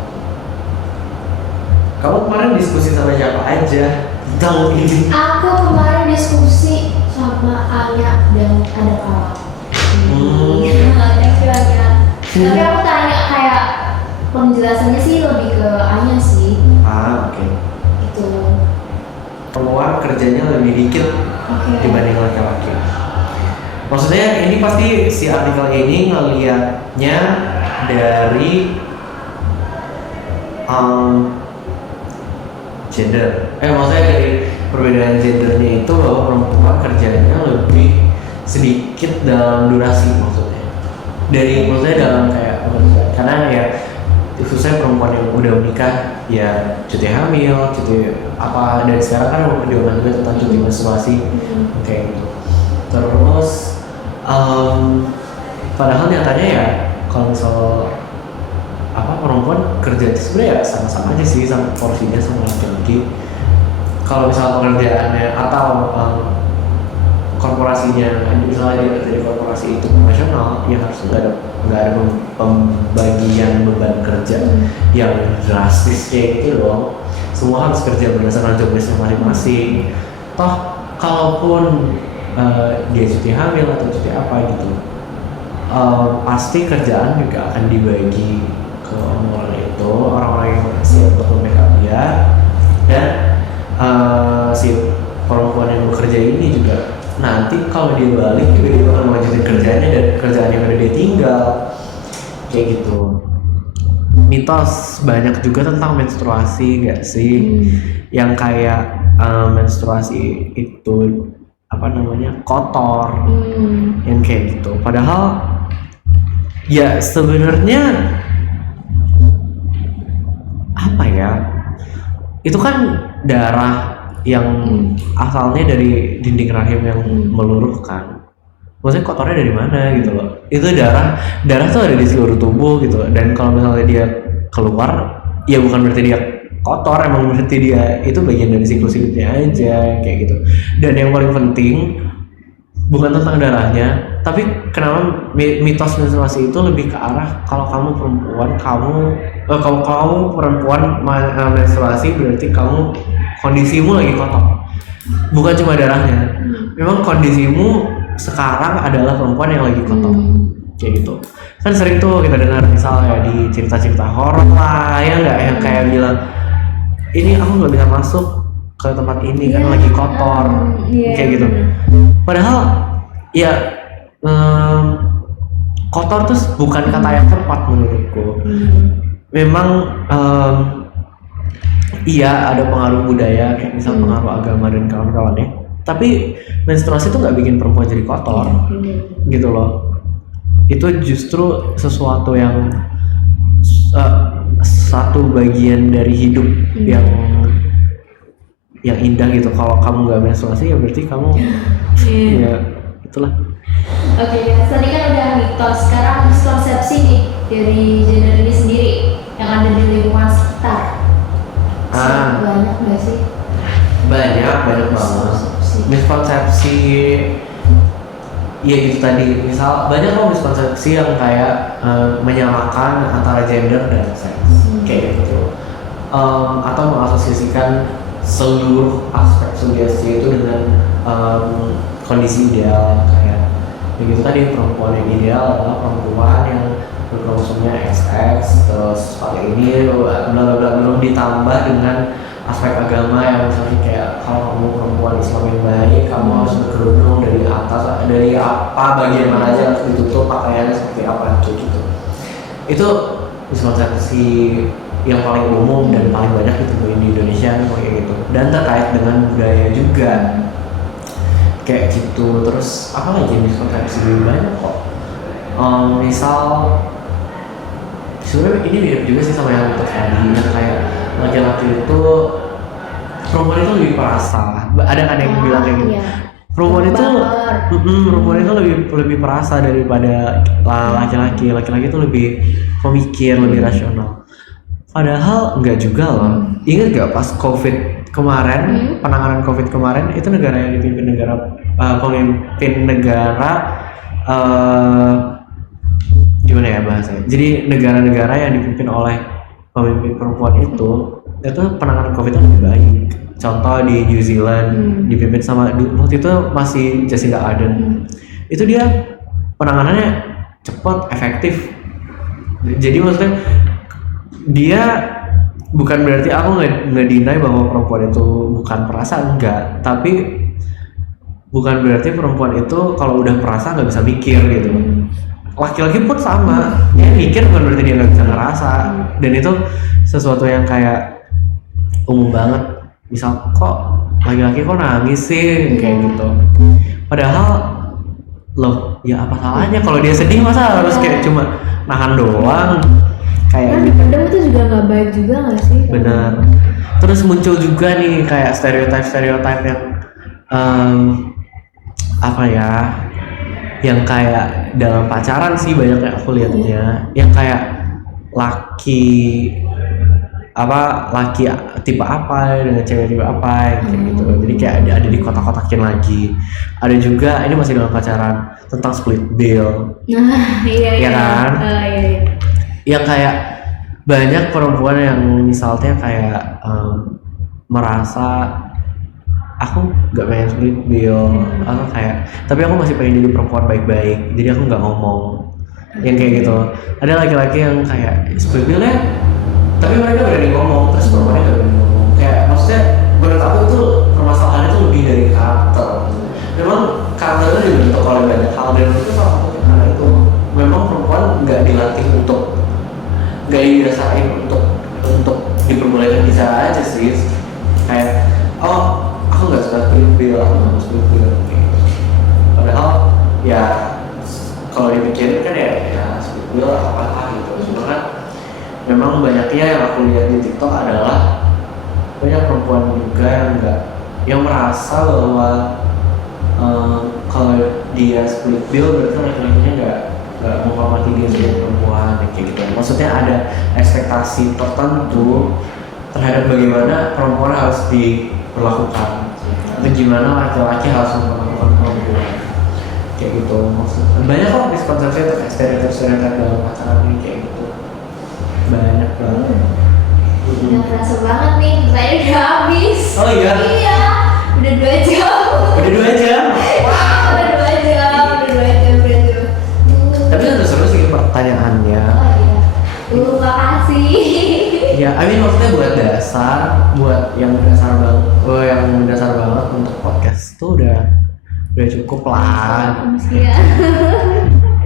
Kamu kemarin diskusi sama siapa aja tentang ini? Aku kemarin diskusi sama Anya dan ada kawan. Thank you Anya. Tapi aku tanya kayak penjelasannya sih lebih ke Anya sih. Oke. Itu. Perempuan kerjanya lebih dikit dibanding laki-laki. Maksudnya ini pasti si artikel ini ngelihatnya dari gender. Maksudnya dari perbedaan gendernya itu bahwa perempuan kerjanya lebih sedikit dalam durasi, maksudnya. Maksudnya dalam kayak karena ya khususnya perempuan yang udah menikah ya cuti hamil, cuti apa, dan sekarang kan mau perjuangan juga tentang cuti menstruasi kayak gitu. Terus padahal nyatanya ya kalau misal perempuan kerja itu sebenarnya ya sama-sama aja sih, sama porsinya sama laki-laki. Kalau misal pekerjaannya atau korporasinya, misalnya dia kerja di korporasi itu profesional, ya harus nggak ada pembagian beban kerja yang drastis kayak gitu dong. Semua harus kerja berdasarkan job desk masing-masing. Toh kalaupun dia cuti hamil atau cuti apa gitu, pasti kerjaan juga akan dibagi ke orang-orang yang siap untuk membackup dia, dan si perempuan yang bekerja ini juga nanti kalau dia balik juga dia bakal melanjutin kerjanya dan kerjaan yang udah dia tinggal kayak gitu. Mitos banyak juga tentang menstruasi nggak sih? Yang kayak menstruasi itu kotor, yang kayak gitu. Padahal ya sebenarnya itu kan darah yang asalnya dari dinding rahim yang meluruh kan. Maksudnya kotornya dari mana gitu loh. Itu darah tuh ada di seluruh tubuh gitu. Dan kalau misalnya dia keluar, ya bukan berarti dia kotor, emang berarti dia itu bagian dari siklus hidupnya aja kayak gitu. Dan yang paling penting bukan tentang darahnya, tapi kenapa mitos menstruasi itu lebih ke arah kalau kamu perempuan menstruasi berarti kamu kondisimu lagi kotor, bukan cuma darahnya. Memang kondisimu sekarang adalah perempuan yang lagi kotor kayak gitu. Kan sering tuh kita dengar misalnya di cerita-cerita horor lah ya nggak, yang kayak bilang ini aku nggak bisa masuk ke tempat ini kan lagi kotor kayak gitu. Padahal ya kotor tuh bukan kata yang tepat menurutku. Memang iya ada pengaruh budaya kayak misal pengaruh agama dan kawan-kawannya, tapi menstruasi itu nggak bikin perempuan jadi kotor gitu loh. Itu justru sesuatu yang satu bagian dari hidup yang indah gitu. Kalau kamu nggak menstruasi ya berarti kamu ya itulah. Oke, tadi kan udah mitos, sekarang miskonsepsi nih dari gender ini sendiri yang ada di lingkungan sekitar. Banyak nggak sih? Banyak banget. Miskonsepsi ya gitu tadi, misal banyak kok miskonsepsi yang kayak menyamakan antara gender dan seks kayak gitu, atau mengasosiasikan seluruh aspek subjektif itu dengan kondisi ideal. Kayak begitu tadi, perempuan yang ideal adalah perempuan yang berkromosomnya XX, terus kali ini belum ditambah dengan aspek agama yang misalnya kayak kalau kamu perempuan Islam yang baik, kamu harus berkerudung dari atas dari apa bagian mana aja harus ditutup, pakaiannya seperti apa gitu. Itu miskonsepsi yang paling umum dan paling banyak ditemuin di Indonesia kayak gitu, dan terkait dengan budaya juga kayak gitu. Terus apa lagi miskonsepsi banyak kok. Misal sebenarnya ini mirip juga sih sama yang itu tadi, yang kayak laki-laki itu perempuan itu lebih perasa. Ada kan yang bilang kayak gitu. Iya. Perempuan itu Baper. perempuan itu lebih perasa daripada laki-laki. Laki-laki itu lebih pemikir, lebih rasional. Padahal enggak juga loh. Ingat gak pas COVID kemarin, penanganan COVID kemarin itu negara yang dipimpin pemimpin negara gimana ya bahasanya? Jadi negara-negara yang dipimpin oleh pemimpin perempuan itu penanganan COVID-nya lebih baik. Contoh di New Zealand dipimpin sama waktu itu masih Jacinda Ardern. Itu dia penanganannya cepat, efektif. Jadi maksudnya dia bukan berarti aku nggak deny bahwa perempuan itu bukan perasa, enggak. Tapi bukan berarti perempuan itu kalau udah perasa nggak bisa mikir gitu. Laki-laki pun sama, dia mikir bukan berarti dia nggak bisa ngerasa. Dan itu sesuatu yang kayak umum banget. Misal kok laki-laki kok nangis sih kayak gitu. Padahal loh ya apa salahnya kalau dia sedih, masa harus kayak cuma nahan doang kayak Kan gitu. dipendam itu juga nggak baik juga nggak sih? Benar. Terus muncul juga nih kayak stereotip yang apa ya, yang kayak dalam pacaran sih banyak yang aku lihatnya, yang kayak laki tipe apa dengan cewek tipe apa kayak gitu. Jadi kayak ada di kotak-kotakin lagi. Ada juga ini masih dalam pacaran tentang split bill. Nah, iya. Ya kan? Iya. Yang kayak banyak perempuan yang misalnya kayak merasa aku nggak pengen split bill, atau kayak tapi aku masih pengen jadi perempuan baik-baik, jadi aku nggak ngomong, yang kayak gitu. Ada laki-laki yang kayak split bill ya, tapi mereka berani ngomong, terus perempuannya nggak berani ngomong. Kayak maksudnya menurut aku itu permasalahannya itu lebih dari karakter. Memang karakter itu dibentuk oleh banyak hal, dan itu salah satunya karena itu memang perempuan nggak dilatih nggak dirasain untuk diperbolehkan bisa aja sih, kayak oh aku nggak suka split bill, aku nggak mau split bill gitu. Padahal ya kalau dipikirin kan ya split bill apa gitu. Cuma kan memang banyaknya yang aku lihat di TikTok adalah banyak perempuan juga yang merasa bahwa kalau dia split bill berarti laki-lakinya nggak menghormati dia sebagai perempuan kayak gitu. Maksudnya ada ekspektasi tertentu terhadap bagaimana perempuan harus diperlakukan, atau gimana laki-laki harus memperlakukan perempuan kayak gitu. Maksudnya banyak kok miskonsepsi terkait stereotip dalam pacaran ini kayak gitu, banyak banget. Udah kerasa banget nih, saya udah habis. Oh iya? Iya, udah 2 jam. Udah 2 jam? Udah 2 jam. Tapi udah seru sih pertanyaannya. Oh iya. Makasih. Ya, maksudnya buat yang mendasar banget untuk podcast tuh udah cukup lah. Iya.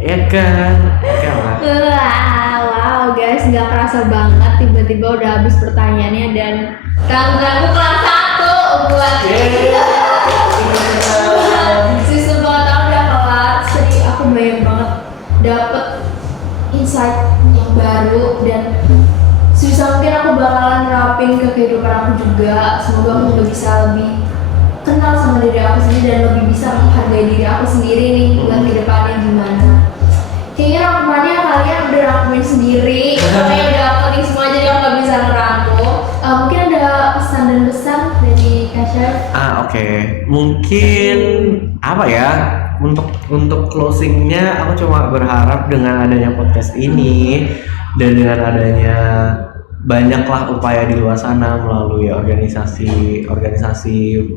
Ya kan? Oke lah. Wow guys, nggak kerasa banget tiba-tiba udah habis pertanyaannya, dan tanggung kelas 1 buat sistem pengetahuan udah kelar. Jadi aku banyak banget dapet insight yang baru, dan susah mungkin aku bakalan nerapin ke kehidupan aku juga. Semoga aku juga bisa lebih kenal sama diri aku sendiri dan lebih bisa menghargai diri aku sendiri nih buat kedepannya gimana. Kayaknya rangkumannya kalian udah rangkumin sendiri, kayak udah uploading semua jadi aku gak bisa ngerangkum. Mungkin ada pesan dan pesan dari Kak Chef? Oke. Mungkin apa ya? Untuk closingnya aku cuma berharap dengan adanya podcast ini dan dengan adanya banyaklah upaya di luar sana melalui organisasi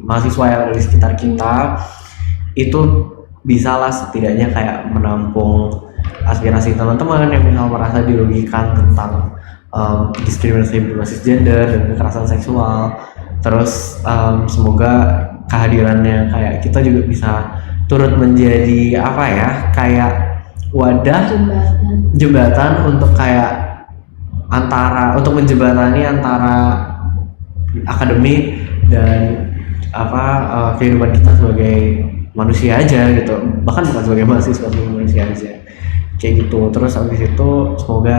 mahasiswa yang ada di sekitar kita, itu bisalah setidaknya kayak menampung aspirasi teman-teman yang misal merasa dirugikan tentang diskriminasi berbasis gender dan kekerasan seksual. Terus semoga kehadirannya kayak kita juga bisa turut menjadi apa ya, kayak wadah jembatan untuk kayak untuk menjembatani antara akademik dan kehidupan kita sebagai manusia aja gitu, bahkan bukan sebagai mahasiswa, sebagai manusia aja kayak gitu. Terus habis itu semoga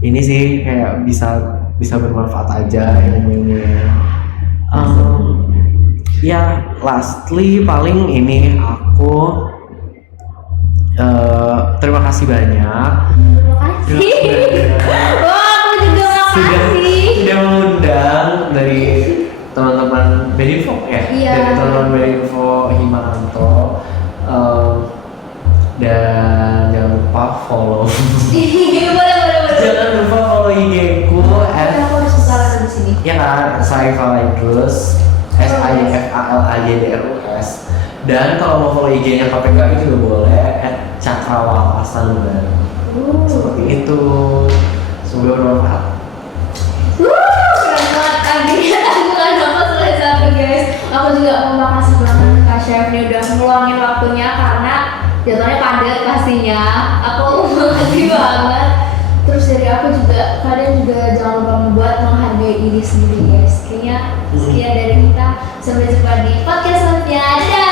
ini sih kayak bisa bermanfaat aja ilmu-ilmunya. Ya lastly paling ini aku terima kasih banyak. Wah, aku juga makasih. Sudah mengundang dari teman-teman Bedinfo ya, Iya. dari teman-teman Bedinfo Himanto. Dan jangan lupa follow. Boleh. Jangan lupa follow IG-ku Aku harus salah di sini. ya kan, Saifalaidrus, SAIFALAYDRUS. Dan kalau mau follow IG-nya KPKI juga boleh @cakrawalasan. Seperti itu. Semoga bermanfaat. Keren banget. Akhirnya aku gak dapat selesai guys. Aku juga mau makasih banget Kak Chef nih udah ngeluangin waktunya karena jatuhnya padat pastinya. Aku makasih banget. Terus dari aku juga, kalian juga jangan lupa membuat menghargai diri sendiri guys. Kayaknya sekian dari kita. Sampai jumpa di podcast selanjutnya. Dadah.